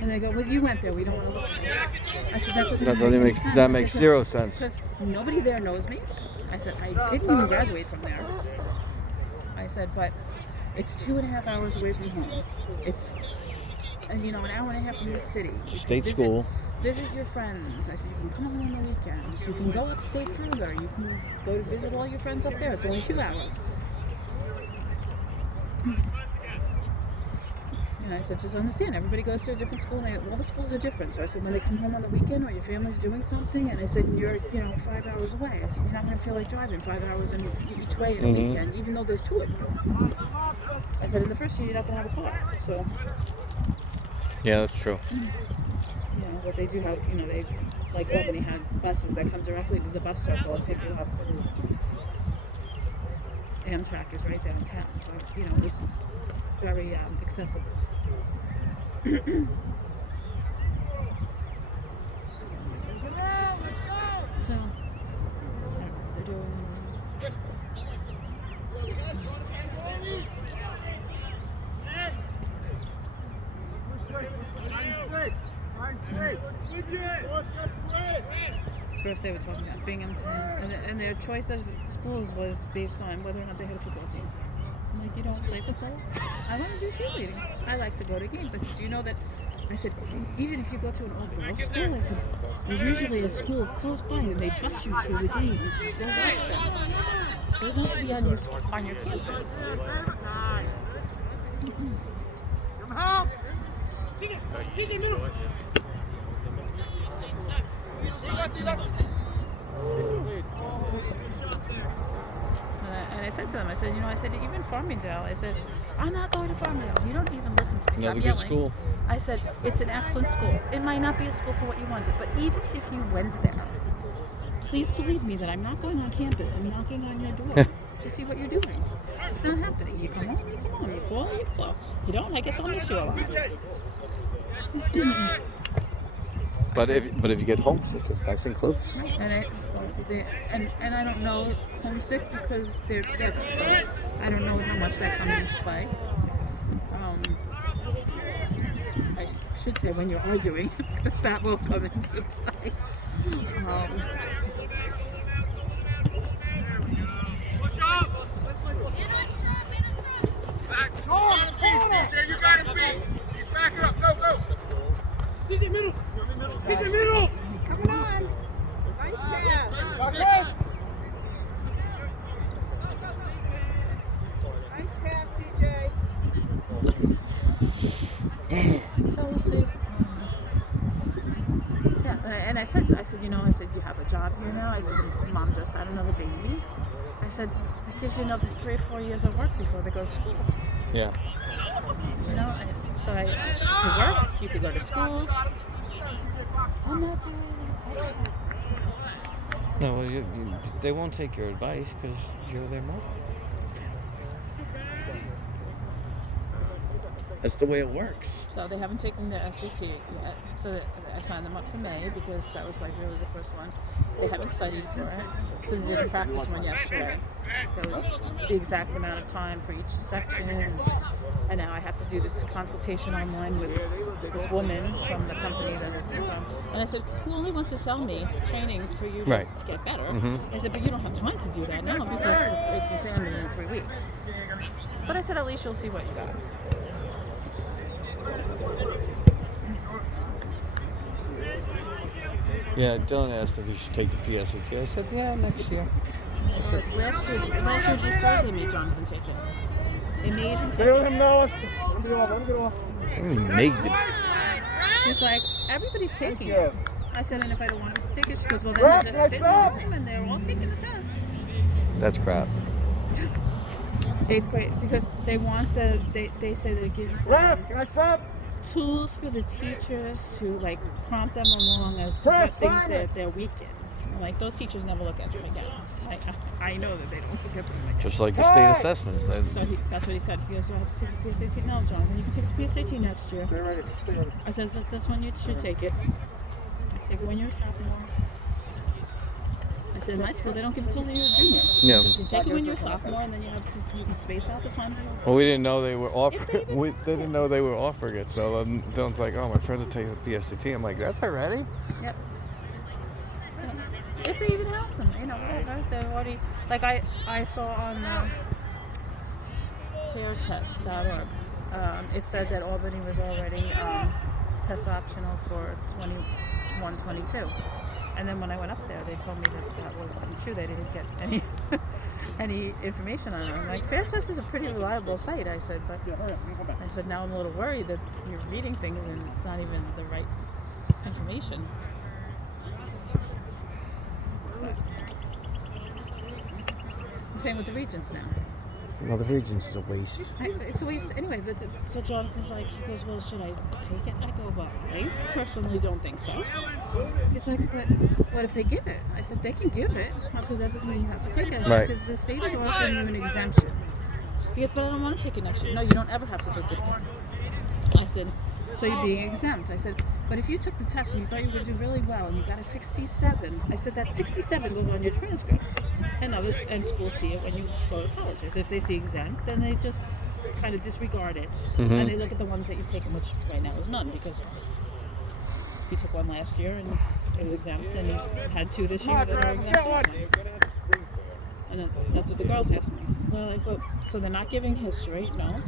And they go, well, you went there. We don't want to look at it. I said, that doesn't make any sense. That makes zero sense. Because nobody there knows me. I said, I didn't even graduate from there. I said, but it's 2.5 hours away from home. It's, and you know, an hour and a half from the city. State school. Visit your friends. I said, you can come home on the weekends. You can go upstate further. You can go to visit all your friends up there. It's only 2 hours. And I said, just understand, everybody goes to a different school, and all the schools are different. So I said, when they come home on the weekend or your family's doing something, and I said, you're, you know, 5 hours away. I said, you're not going to feel like driving 5 hours in each way in a weekend, even though there's 2 of you. I said, in the first year, you're not going to have a car. So, Yeah, that's true. you know, but they do have, you know, they, like Albany had buses that come directly to the bus circle and pick you up. And Amtrak is right downtown, so, you know, it's very accessible. So, they're doing. First, they were talking about Binghamton, and their choice of schools was based on whether or not they had a football team. I'm like, you don't play football? I want to do cheerleading. I like to go to games. I said, do you know that? I said, even if you go to an all-girls school, I said, there's usually a school close by and they bus you to the games. Go watch them. So it doesn't have to be on your campus. Come home. And I said to them, I said, you know, I said, even Farmingdale, I said, I'm not going to Farmingdale. You don't even listen to me. Another Stop good yelling. school. I said, it's an excellent school. It might not be a school for what you wanted, but even if you went there, please believe me that I'm not going on campus and knocking on your door to see what you're doing. It's not happening. You come home, you come home. You call, you call. You don't, I guess I'll miss you a lot. But if you get homesick, it's nice and close. And I don't know homesick because they're together. So I don't know how much that comes into play. I should say when you're arguing, because that will come into play. Back. CJ, you got him beat. He's backing up. Go, go. CJ, middle. CJ, middle. Coming on. Nice pass. Nice pass, CJ. So we'll see. Yeah, and I said, you know, I said, you have a job here now. I said, Mom just had another baby. I said, that gives you another 3 or 4 years of work before they go to school. Yeah. You know, so I said, you could work, you could go to school. I'm not doing it. No, well, they won't take your advice because you're their mother. That's the way it works. So they haven't taken their SAT yet. So I signed them up for May because that was like really the first one. They haven't studied for it. So they did a practice one yesterday. There was the exact amount of time for each section. And now I have to do this consultation online with this woman from the company that it's from. And I said, who only wants to sell me training for you to get better? I said, but you don't have time to do that now because the exam is in 3 weeks. But I said, at least you'll see what you got. Yeah, Dylan asked if he should take the PSAT. I said, yeah, next year. Last year he further made Jonathan take it. They made him take Let him know. Let him get off. Let him get off. He made it. He's like, everybody's taking it. I said, and if I don't want him to take it, she goes, well, then you just sit at home and they're all taking the test. That's crap. 8th grade, because they want they say that it gives them tools for the teachers to like prompt them along as to what things they're weak in. Like those teachers never look at them again. Like, I know that they don't get them like that. Just like the state assessments. So that's what he said. He goes, you have to take the PSAT. No, Jonathan, you can take the PSAT next year. Stay ready. Stay ready. I said, that's when you should take it. Take it when you're a sophomore. I said, in my school, they don't give it till you're a junior. Yeah. So you take it when you're a sophomore, and then you can space out the times. Well, we didn't know they were offering. They didn't know they were offering it. So then Dylan's like, "Oh, my friend will take the PSAT." I'm like, "That's already." Yep. If they even have them, you know, whatever. They're already, like I saw on fairtest.org, it said that Albany was already test optional for 21-22. And then when I went up there, they told me that wasn't true. They didn't get any information on it. I'm like, Fairtest is a pretty reliable site, I said, but I said, now I'm a little worried that you're reading things and it's not even the right information. Same with the Regents now. Well, the Regents is a waste. It's a waste anyway. But so Jonathan's like, he goes, well, should I take it? I go, well, I personally don't think so. He's like, but what if they give it? I said, they can give it. I said, that doesn't mean you have to take it. I said, Right. because the state is offering you an exemption. He goes, but I don't want to take it next year. No, you don't ever have to take it. I said, so you're being exempt. I said, but if you took the test and you thought you were going to do really well and you got a 67, I said that 67 goes on your transcript. And schools see it when you go to college. I said if they see exempt, then they just kind of disregard it. Mm-hmm. And they look at the ones that you've taken, which right now is none, because you took one last year and it was exempt, and you had two this year that are exempt. And then that's what the girls asked me. They're like, well, so they're not giving history? No.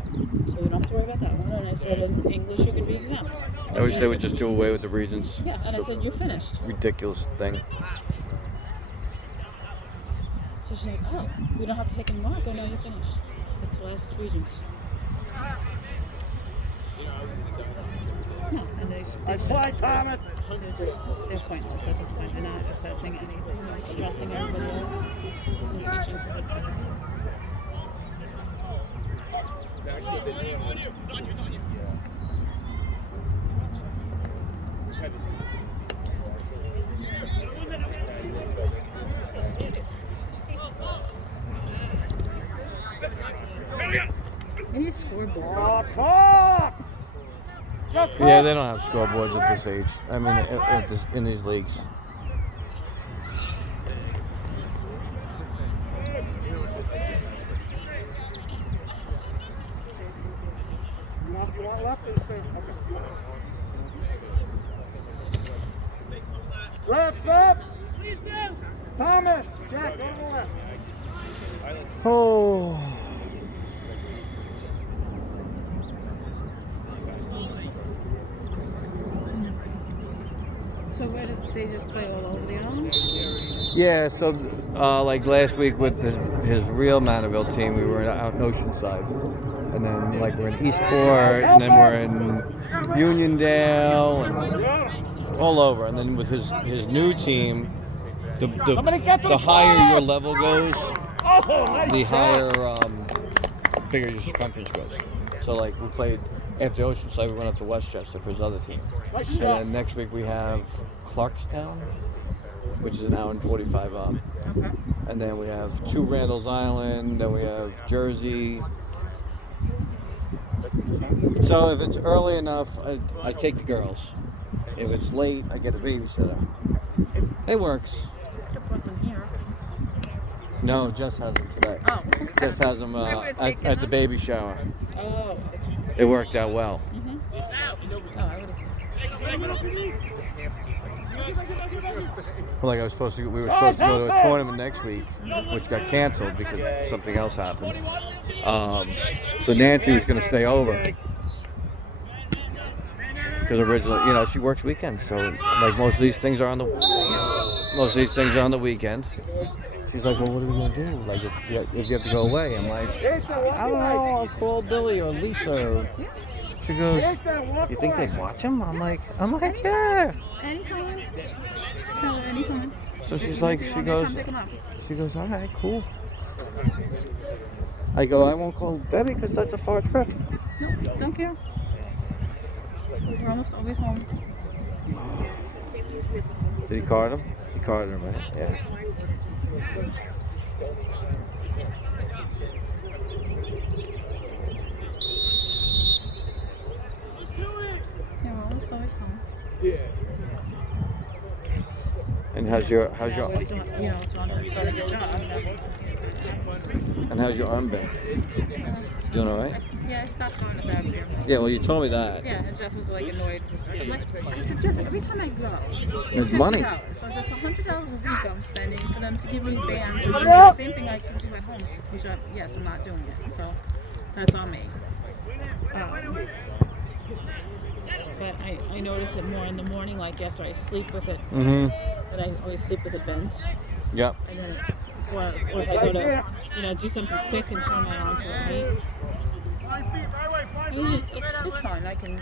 So we don't have to worry about that one. And I said, in English, you could be exempt. I wish they would just do away with the Regents. Yeah, and I said, you're finished. Ridiculous thing. So she's like, oh, we don't have to take any more? I go, no, you're finished. It's the last Regents. No, and they Fly, Thomas. they're pointless at this point. They're not assessing anything. They're not stressing everybody else. They're teaching to the test. They need a scoreboard. Yeah, they don't have scoreboards at this age. I mean, in these leagues. You want left or stay? Okay. Left, set. Thomas, Jack, go to the left. Oh. So where did they just play all over the island? Yeah, so like last week with his real Manorville team, we were out in Oceanside. And then like we're in Eastport, and then we're in Uniondale, and all over. And then with his new team, the higher your level goes, the higher, bigger your circumference goes. So like we played, after Oceanside, we went up to Westchester for his other team. And then next week we have Clarkstown, which is an hour and 45 up. Okay. And then we have 2 Randall's Island, then we have Jersey. So if it's early enough, I take the girls. If it's late, I get a babysitter. It works. Could have brought them here. No, Jess has them today. Oh. Jess has them at the baby shower. Oh. It worked out well. Mm-hmm. Oh, I would have. Well, like we were supposed to go to a tournament next week, which got canceled because something else happened. So Nancy was going to stay over because originally, she works weekends, so like most of these things are on the weekend. She's like, well, what are we going to do? Like, if you have to go away, I'm like, I don't know. I'll call Billy or Lisa. She goes, you think they'd watch him? I'm like, yeah. Anytime. Tell her anytime. So she goes, all right, cool. I go, I won't call Debbie because that's a far trip. Nope, don't care. We're almost always home. Did he card him? He carded him, right? Yeah. Yeah, well, it's always home. And how's your Yeah, we're doing, you know, Jonathan's starting a job. and how's your arm been? Doing all right? I stopped going to that beer. Yeah, well, you told me that. Yeah, and Jeff was like annoyed. I'm like, I said, Jeff, every time I go, There's $50. money. So that's $100 a week I'm spending for them to give me bands and do the same thing I can do at home, which I'm not doing it. So that's on me. But I notice it more in the morning, like after I sleep with it. Mm-hmm. But I always sleep with it bent. Yep. And then, or if I go to, do something quick and turn that on to light. It's fine. I can,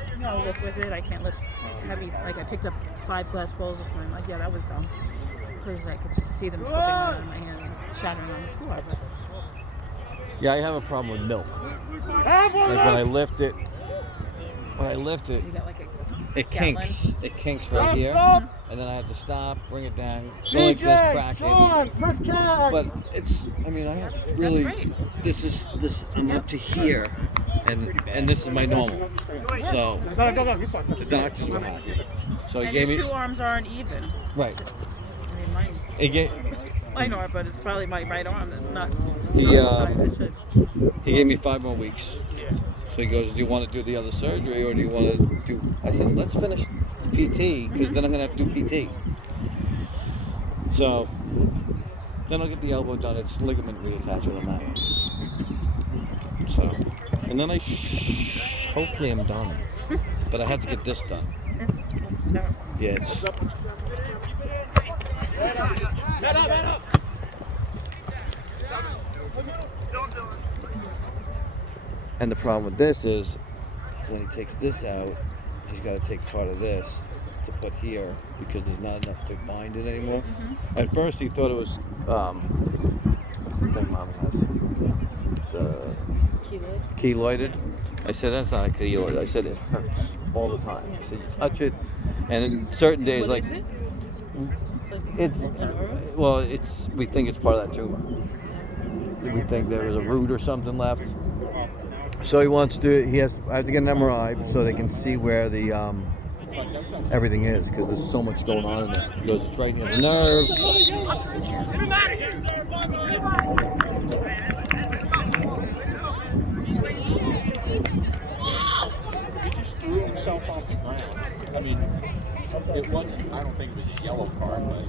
lift with it. I can't lift heavy. Like I picked up 5 glass bowls this morning. Like, yeah, that was dumb. Because I could just see them slipping out of my hand and shattering on the floor. But Yeah, I have a problem with milk. Like when I lift it, you got like a it gallon. kinks. It kinks right here, and then I have to stop, bring it down, go like this, CJ, crack Sean, it. Chris Carey. But it's, I mean, I have really, great. this, I'm up to here, and this is my normal. So the doctors were happy. So he And gave your me, 2 arms aren't even. right. I mean, mine are, but it's probably my right arm that's not. He, the size it should. He gave me 5 more weeks. So he goes, do you want to do the other surgery or do you want to do, I said, let's finish PT because then I'm going to have to do PT. So then I'll get the elbow done. It's ligament reattachment on that. So, and then hopefully I'm done. But I have to get this done. It's terrible. Yeah, it's, and the problem with this is when he takes this out, he's got to take part of this to put here because there's not enough to bind it anymore. At first he thought it was, what's the thing Mom has? The keloided. I said, that's not a keloid. I said, it hurts all the time. I said, you touch it, and in certain days, What like, is it? it's, well, we think it's part of that tumor. We think there was a root or something left. So he wants to, I have to get an MRI so they can see where the, everything is, because there's so much going on in there. He goes, it's right near the nerve. Get him out of here, sir. He just threw himself off the ground. I mean, it wasn't, I don't think it was a yellow card, but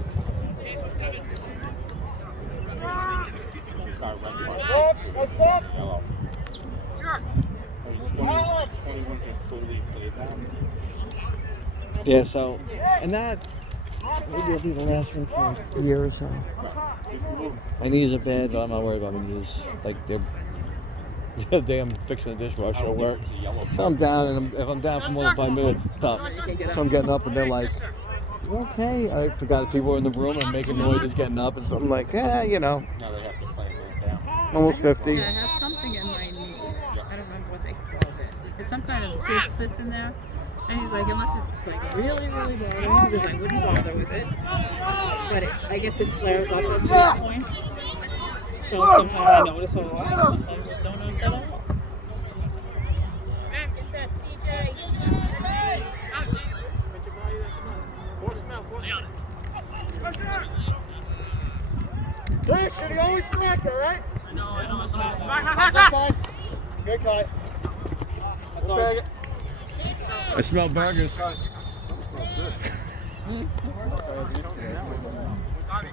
got a red card. What's up? Yellow. I mean, 21 just totally played down. Yeah, so, and that, maybe it'll be the last one for a year or so. My knees are bad, but I'm not worried about my knees. Like, the other day I'm fixing the dishwasher at work. So I'm down, and if I'm down for more than 5 minutes, it's tough. So I'm getting up, and they're like, you okay? I forgot people were in the room and making noises, getting up, and so I'm like, Now they have to play it down. almost 50. Yeah, I have something in my knee. I don't remember what they called it. It's some kind of cyst in there. And he's like, unless it's like really, really bothering, because I wouldn't bother with it. But I guess it flares up at certain points. So sometimes I notice a lot, and sometimes I don't notice at all. Get that, CJ. Chris, you're the only striker, right? I know, it's not. Good cut. That's all. Take it. I smell burgers. I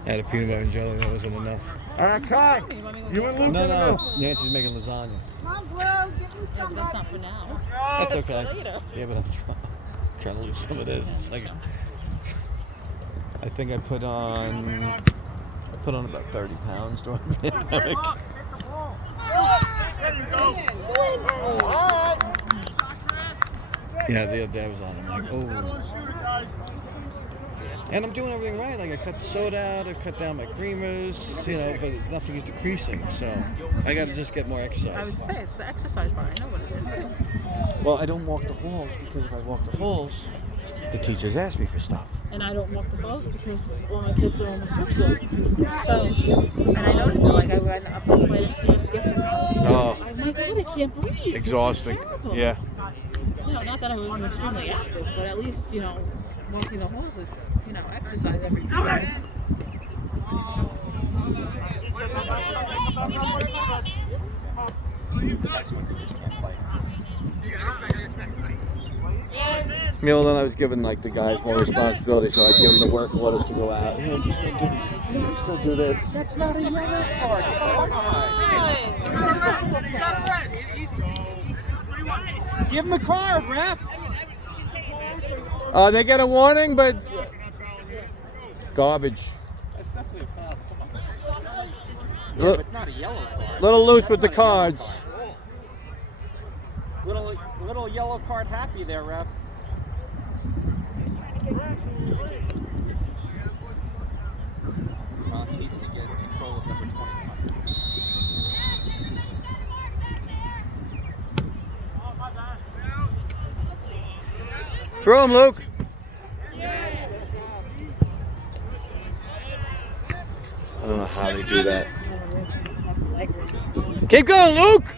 had a peanut butter and jelly, that wasn't enough. Okay. You and Luke No, in the no, middle. Nancy's making lasagna. Come on, Blue. Give me Yeah, some. but that's not for now. That's That's okay. for later. Yeah, but I'm trying to lose some of this. It's like, I think I put on about 30 pounds during the pandemic. Yeah, the other day I was on. I'm like, oh. And I'm doing everything right. Like I cut the soda out, I cut down my creamers, but nothing is decreasing. So I got to just get more I was exercise. to say, it's the exercise part. I know what it is. Well, I don't walk the halls because if I walk the halls, The teachers ask me for stuff. And I don't walk the halls because all my kids are almost preschool. So, and I noticed it, like I went up the flight of stairs to get some coffee. Oh. I'm like, God, I can't breathe. Exhausting. This is terrible. Yeah. You know, not that I was extremely active, but at least, you know, walking the halls, it's, you know, exercise every day. Well, then I was giving like the guys more responsibility, so I'd give them the work orders to go out. Here, just go do this. That's not a yellow card. Give him a card, ref. They get a warning, but garbage. That's definitely a foul. Come on. Look, But not a yellow card. little loose That's with the not a yellow cards. card. Little yellow card happy there, ref. He needs to get control of number 21. Throw him, Luke. I don't know how they do that. Keep going, Luke.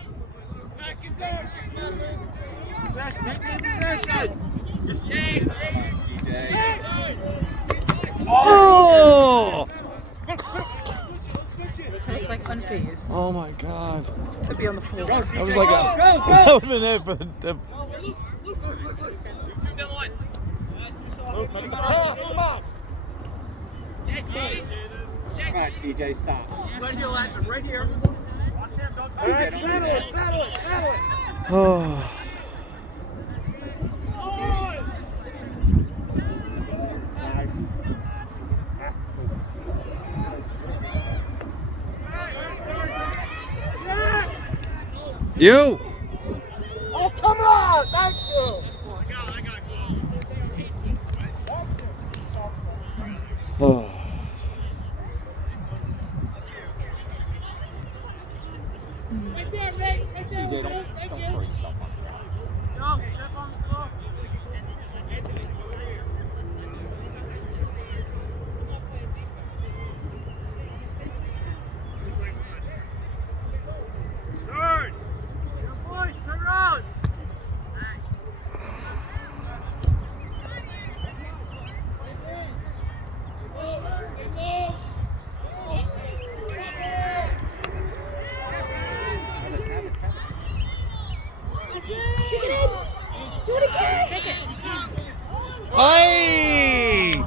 Oh! Looks like unfazed. Oh my God! Could be on the floor. I was like, that would have been it for the. Come on. All right, CJ, stop. Right here, Laxon, right here. All right, settle it, settle it, settle it. Oh. You. Oh, come on. Thank you. Oh. CJ, don't throw yourself on the ground. Turn! Boys, turn around! Hey!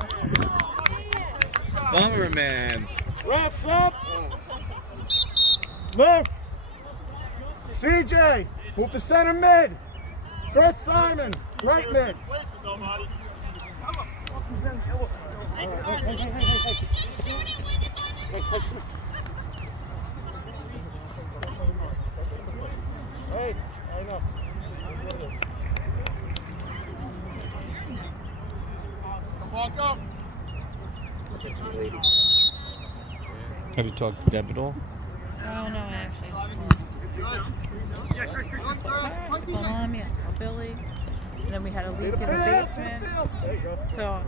Bummer, man. Refs up. Luke. CJ. Move to center mid. Chris Simon. Right mid. Hey, I know. Walk up! Have you talked to Deb at all? Oh, no, actually. Yeah, Chris. Yeah, Billy. And then we had a leak in the basement. So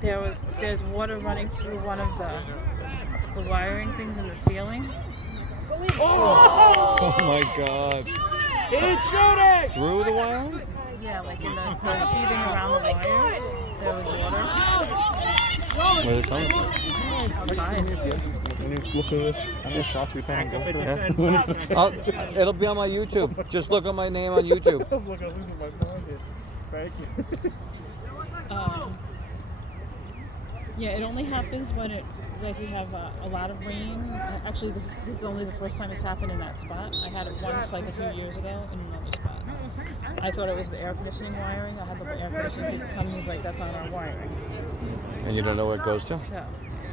there's water running through one of the wiring things in the ceiling. Oh my God! Keep shooting. Through the wire? Yeah, like in the sheathing around the wires, there was water. Where are they coming from? Outside. Look at this. How many shots we've had? Yeah. It'll be on my YouTube. Just look at my name on YouTube. I'm looking at losing my mind here. Thank you. Yeah, it only happens when we have a lot of rain. Actually, this is only the first time it's happened in that spot. I had it once like a few years ago in another spot. I thought it was the air conditioning wiring. I had the air conditioning people come and he's like, that's not our wiring. And you don't know where it goes to? So,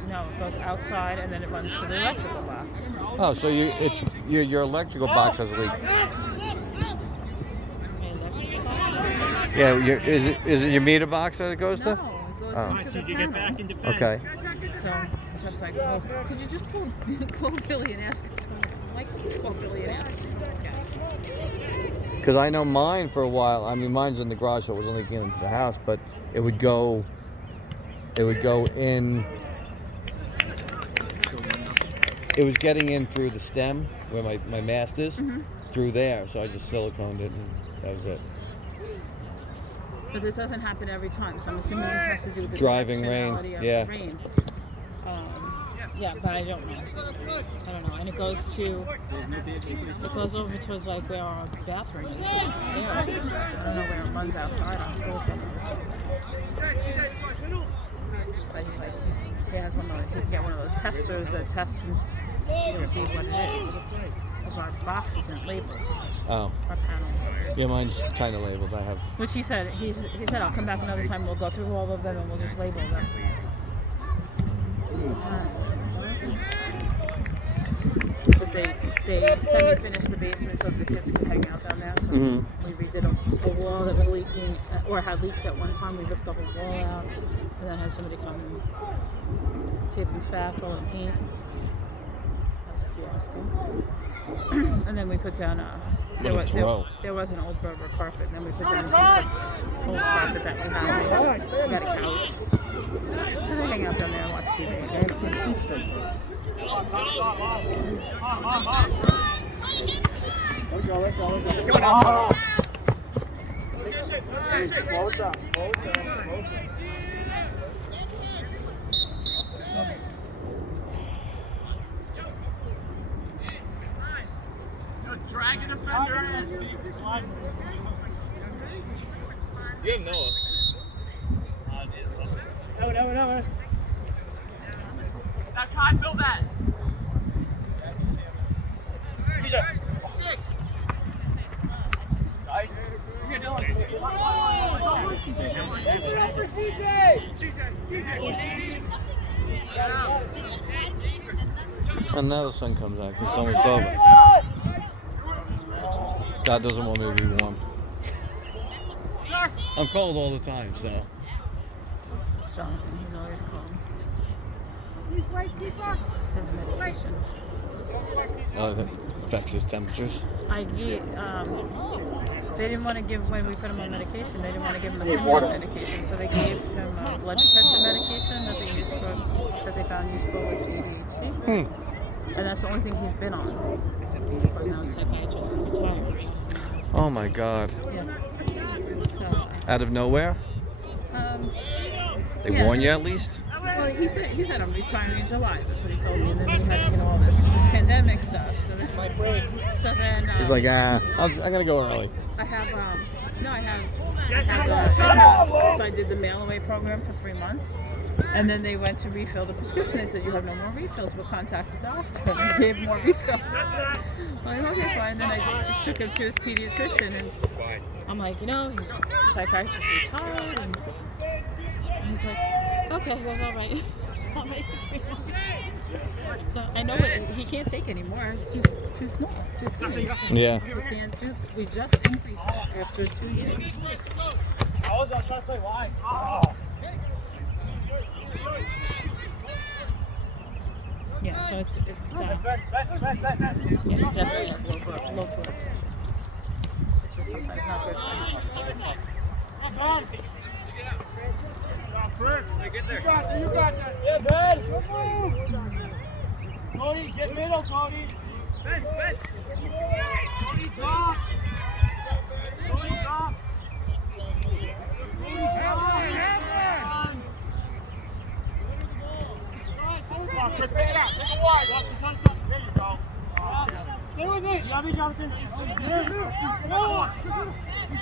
no, it goes outside and then it runs to the electrical box. Oh, so your electrical box has a leak. The electrical box. Yeah, is it your meter box that it goes to? No, it goes Oh. into the panel. Okay. So I was like, oh, could you just call Billy and ask him? I'm like, call Billy and ask him. Okay. Because I know mine for a while. I mean, mine's in the garage, so it was only getting into the house, but it would go in. It was getting in through the stem where my mast is, through there. So I just siliconed it, and that was it. But this doesn't happen every time, so I'm assuming it has to do with the Driving rain, directionality of yeah. the rain. Yeah, but I don't know. I don't know. And it goes over towards like where our bathroom is. So it's stairs. I don't know where it runs outside. I'll have to look at it. But he's like, he has one of those, he can get one of those testers that tests and see what it is. Because our box isn't labeled. Oh. Our panels are. Yeah, mine's kind of labeled. I have. Which he said, I'll come back another time. We'll go through all of them and we'll just label them. Because they semi-finished the basement so the kids could hang out down there. So we redid a wall that was leaking, or had leaked at one time. We ripped the whole wall out, and then had somebody come and tape and spackle and paint. That was a fiasco. And then we put down there was an old Berber carpet, and then we put down a piece of old carpet that we had. We got a couch. So they hang out down there and watch TV. Let's go. Slow it down. Dragon defender. You have Noah. No. Now, Kai, fill that. CJ. 6. Nice. You're Dylan. And now the sun comes out. It's almost over. God doesn't want me to be warm. I'm cold all the time, so. Jonathan, he's always calm. It's his medication. Oh, that affects his temperatures. They didn't want to give, when we put him on medication, they didn't want to give him a stimulant medication, so they gave him a blood pressure medication that they found useful with ADHD. And that's the only thing he's been on. He's now a psychiatrist, retired. Oh my God. Yeah. So, Out of nowhere? They warn you at least? Well, he said I'm retiring in July. That's what he told me. And then we had, all this pandemic stuff. So then He's like, I'm gonna go early. I have so I did the mail away program for 3 months, and then they went to refill the prescription. They said, you have no more refills, we'll contact the doctor. And they gave more refills. I'm like, okay, fine. Then I just took him to his pediatrician, and I'm like, he's a psychiatrist retired, and he's like, okay. He goes, all right. So I know he can't take anymore. It's too small, too skinny. Yeah. We just increased after 2 years. I was trying to play wide. Yeah, so it's yeah, he definitely has low growth. It's just sometimes not good for him. Get there. You got that. Yeah, Ben. Cody, get middle, Cody. Ben. Cody, drop. Cody, drop. Come on, Chris, take it out. Take it wide. Watch the touch. There you go. Stay with it. You got me, Jonathan.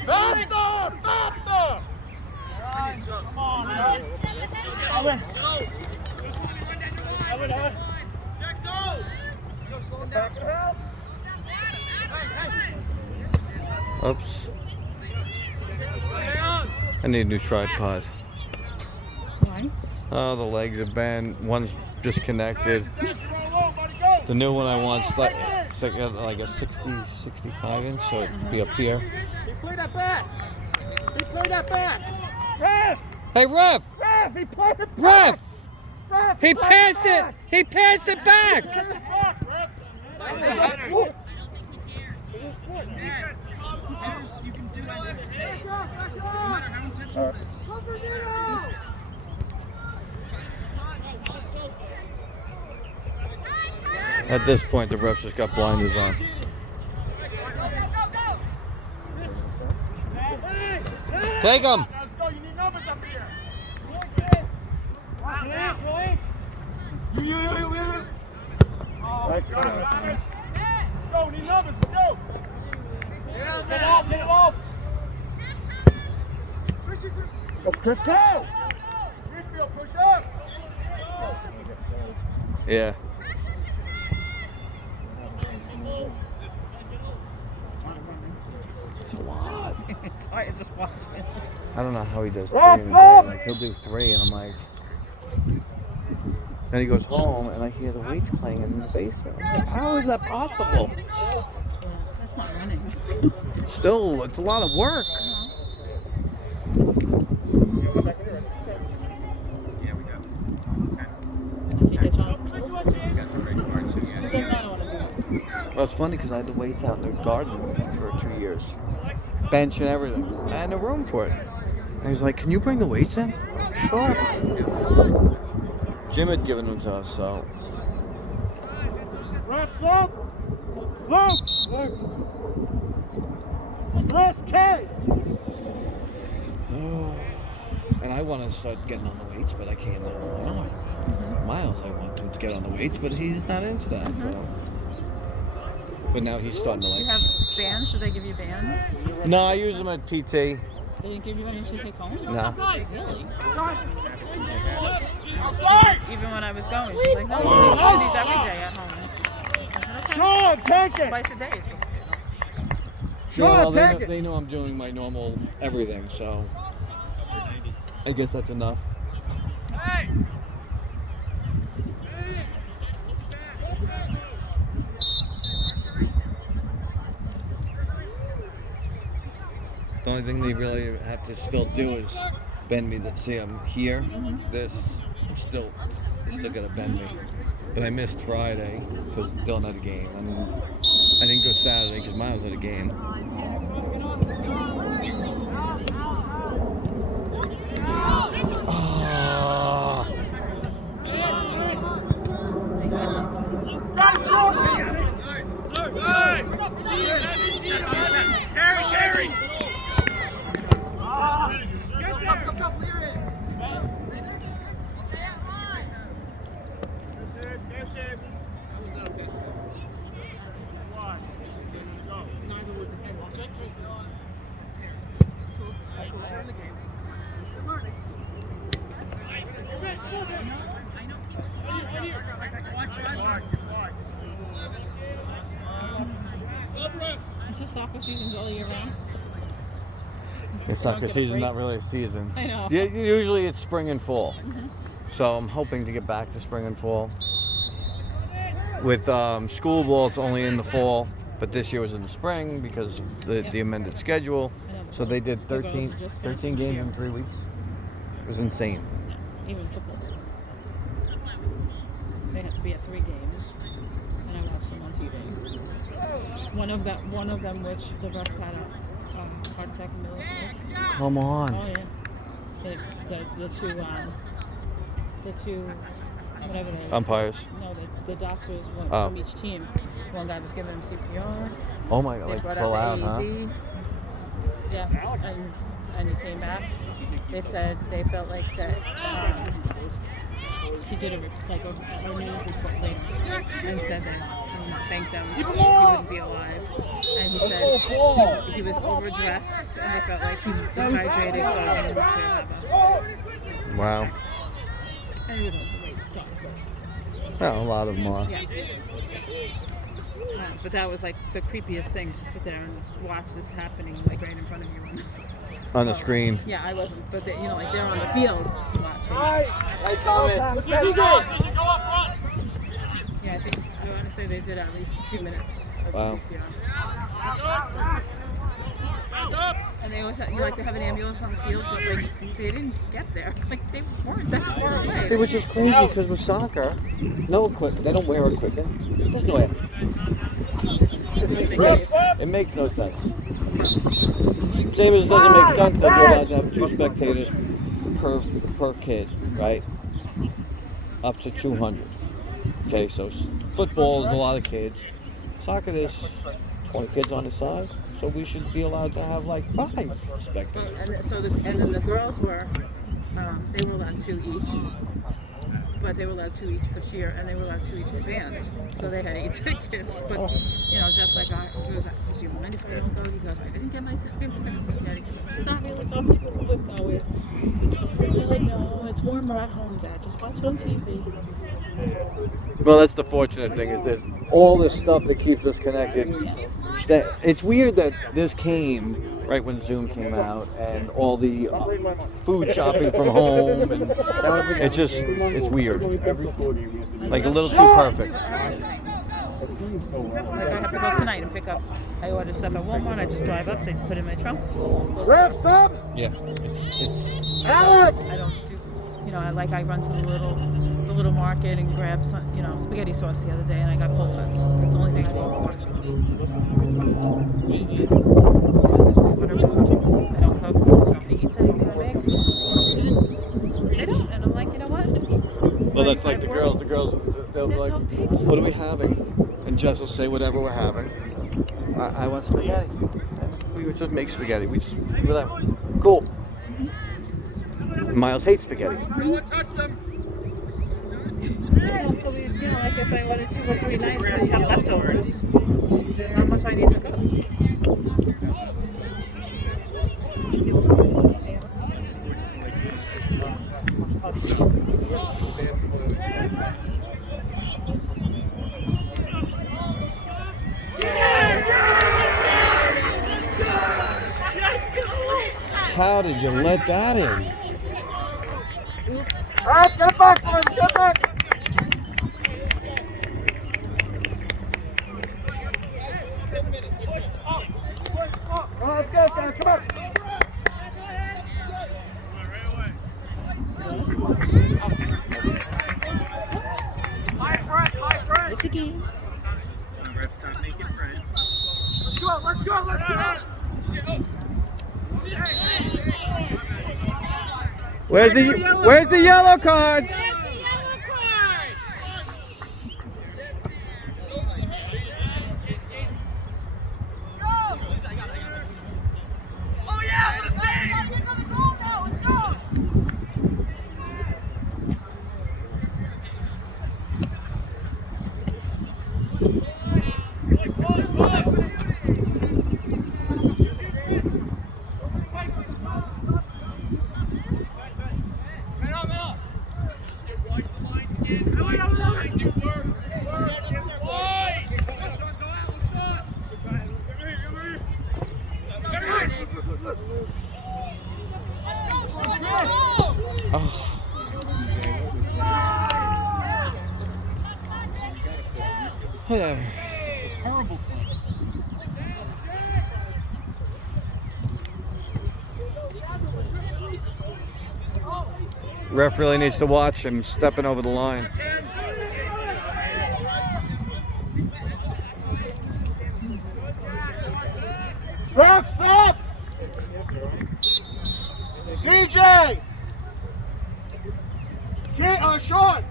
Faster! Come on, man. Owen. Jack, go. Oops. I need a new tripod. Why? Oh, the legs are bent. One's disconnected. The new one I want's like a 65 inch, so it'd be up here. He played that back. Ref! Hey, ref! Ref! He played it back! Ref! Ref! He passed it! He passed it back! That's a back, ref! That was his foot. At this point, the refs just got blinders on. Take them. Let's go. You need numbers up here. Nice Let's try. go. Need numbers. Let's go. Get off. Get it off. Go, Chris, go! Midfield, push up. Yeah. It's a lot. It's hard to just watch it. I don't know how he does 3 Rob, in a day. Rob! Like, he'll do 3, and I'm like... Then he goes home, and I hear the weights playing in the basement. I'm like, how is that possible? Yeah, that's not running. Still, it's a lot of work. He's like, no, I don't want to do it. Well, it's funny because I had the weights out in the garden for 2 years. Bench and everything. I had no room for it. And he's like, can you bring the weights in? Sure. Jim had given them to us, so. Wraps up! Luke! Chris, K! And I want to start getting on the weights, but I can't now. Miles, I want to get on the weights, but he's not into that, so. But now he's starting to You have like. bands? Did they give you bands? No, I use them at PT. They didn't give you any to take home? No. Really? Even when I was going, she's like, no, we do these every day at home. I said, okay. Sean, take it! Twice a day it's supposed to be. Yeah, well, take it. they know I'm doing my normal everything, so I guess that's enough. The only thing they really have to still do is bend me. See, I'm here. This, they still gotta bend me. But I missed Friday because Dylan had a game, and I didn't go Saturday because Miles had a game. Carry. It's just soccer season's all year round. It's soccer season, not really a season. I know. Yeah, usually it's spring and fall. So I'm hoping to get back to spring and fall. With school ball, it's only in the fall, but this year was in the spring because of the amended schedule. So they did 13 games in 3 weeks. It was insane. Even football. They had to be at 3 games, and I watched them on TV. One of them, which the ref had a heart attack in the middle of the night. Come on. Oh yeah. The two, whatever they. Umpires. No, the doctors Oh. from each team. One guy was giving him CPR. Oh my They God, like brought full out out, the huh? AED. Yeah, and he came back. They said they felt like that. He did a news report later and said that thanked them he wouldn't be alive. And he said he was overdressed and they felt like he dehydrated, causing him to have a. Wow. And he was overweight, so. Well, a lot of them are. Yeah. But that was like the creepiest thing to sit there and watch this happening like right in front of you. On the screen. Yeah, I wasn't, but they, like they're on the field watching. Yeah, I want to say they did at least 2 minutes of Wow. CPR. And they always have, they have an ambulance on the field, but like they didn't get there. Like they weren't that far away. See, which is crazy because with soccer, no equipment. They don't wear equipment. There's no way. It makes no sense. Same as it doesn't make sense that you're allowed to have 2 spectators per kid, right? Up to 200. Okay, so football is a lot of kids. Soccer, there's 20 kids on the side, so we should be allowed to have like 5 spectators. And then the girls were, they were allowed 2 each, but they were allowed 2 each for cheer, and they were allowed 2 each for band. So they had 8 tickets. But just like he was like, "Do you mind if I don't go?" He goes, "I didn't get my second prize yet." He goes, "I'm sorry, look up to it. Really, no, it's warmer at home, Dad. Just watch it on TV." Well, that's the fortunate thing, is there's all this stuff that keeps us connected. It's weird that this came right when Zoom came out, and all the food shopping from home, and it's weird. Like a little too perfect. Like I have to go tonight and pick up. I ordered stuff at Walmart. I just drive up. They put it in my trunk. Refs up! Yeah. Alex! I don't do. I run to the little market and grab some, spaghetti sauce the other day, and I got cold cuts. That's the only thing I didn't for. I don't cook. So if he eats anything I make, I don't. And I'm like, you know what? Well, that's like the girls. They'll be like, so picky. "What are we having?" And Jess will say whatever we're having. I want spaghetti. We would just make spaghetti. We're like, cool. Miles hates spaghetti. So we, like if I wanted 2 or 3 nights, I have leftovers. There's not much I need to cook. How did you let that in? All right, get back, boys, get back! Come on, let's go, guys, come on! It's a game. Let's go! Where's the yellow card? Whatever. Terrible thing. Ref really needs to watch him stepping over the line. Refs up! CJ! Sean!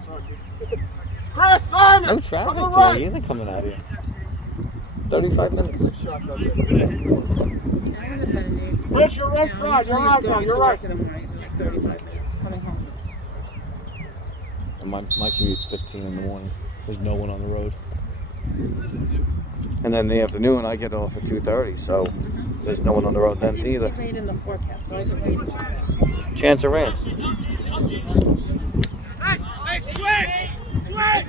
Chris, Simon! No traffic on the today right. either coming out here. 35 minutes. Chris, you're right side. You're right now. You're right. 35 minutes coming home. My commute's 15 in the morning. There's no one on the road. And then in the afternoon, I get off at 2:30, so there's no one on the road then either. It's rain in the forecast. Why is it raining? Chance of rain. Hey, switch! Switch!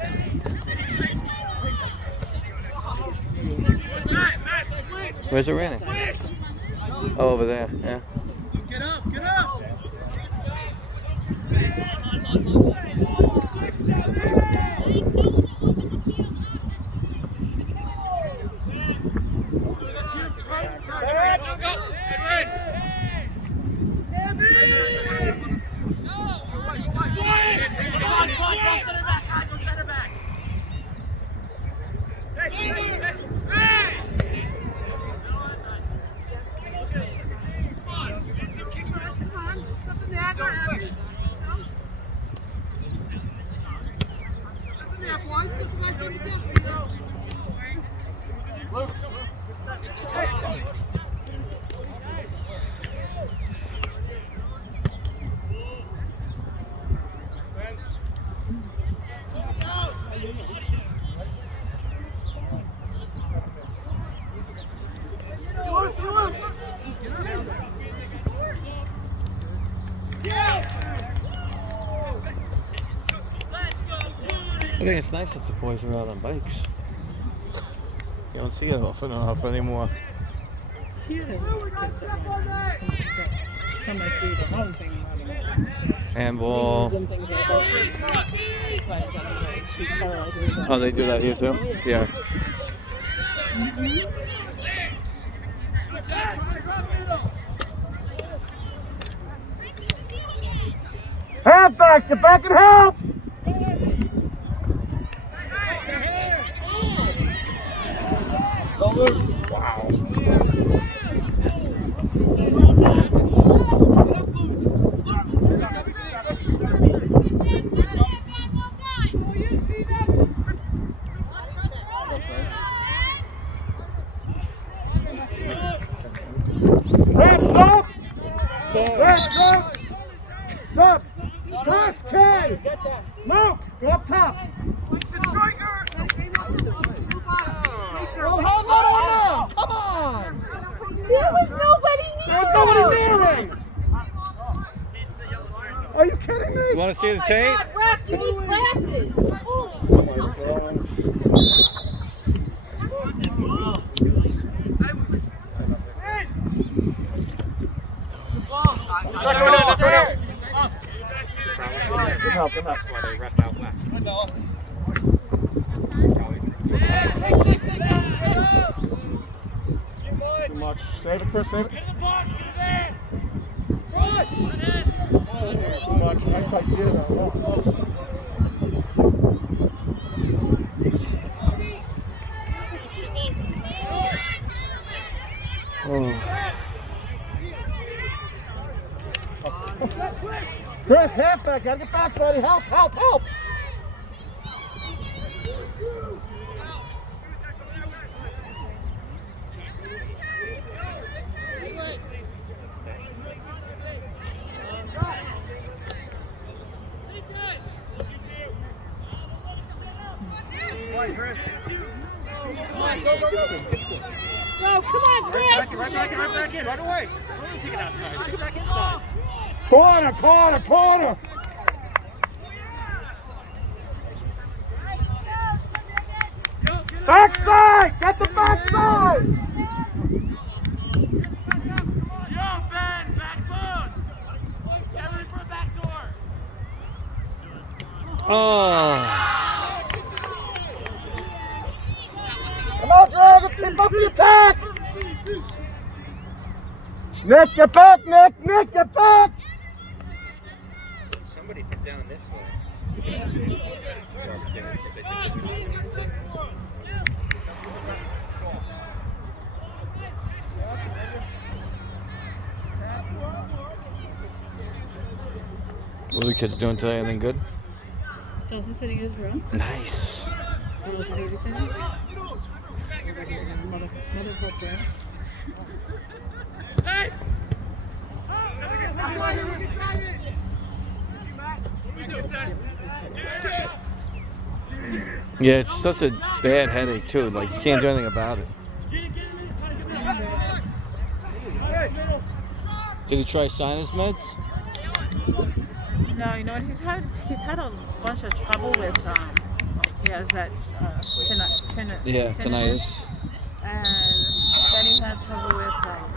Matt, switch! Where's it raining? Switch! Oh, over there, yeah. Get up, get up! Boys, this is my favorite thing. I think it's nice that the boys are out on bikes. You don't see it often enough anymore. Here there's kids some might see the wrong thing Handball. and things like that. But she terrorizes them. Oh, they do that here too? Yeah. Halfbacks, get back and help! Wow. Wraps up! Wraps up! Sub! Chris, K! Luke, go up top! Well, how's that on now? Come on! There was nobody near There was nobody near him! Are you kidding me? You want to see the tape? God, Rex, you need glasses. Good help. That's why they ref out west. Too much. Save it, Chris, save it. Too much. Nice idea, though. Oh. Chris, halfback, gotta get back, buddy. Help, help, help! No, come on, Chris. Right back in, right away. Don't take it outside. Take it back inside. Corner, corner, corner! Backside! Get the backside! Yo, Ben, back post. Get ready for a back door. Oh. Come on, Dragon, keep up the attack! Nick, get back, Nick! Nick, get back! Somebody from down this way. What are the kids doing today? Anything good? Jonathan sitting in his room. Nice. I was babysitting. Mother helped her. Hey! Yeah, it's such a bad headache too. Like you can't do anything about it. Did he try sinus meds? No, you know what? He's had a bunch of trouble with he has that Yeah, tinnitus. and then he had trouble with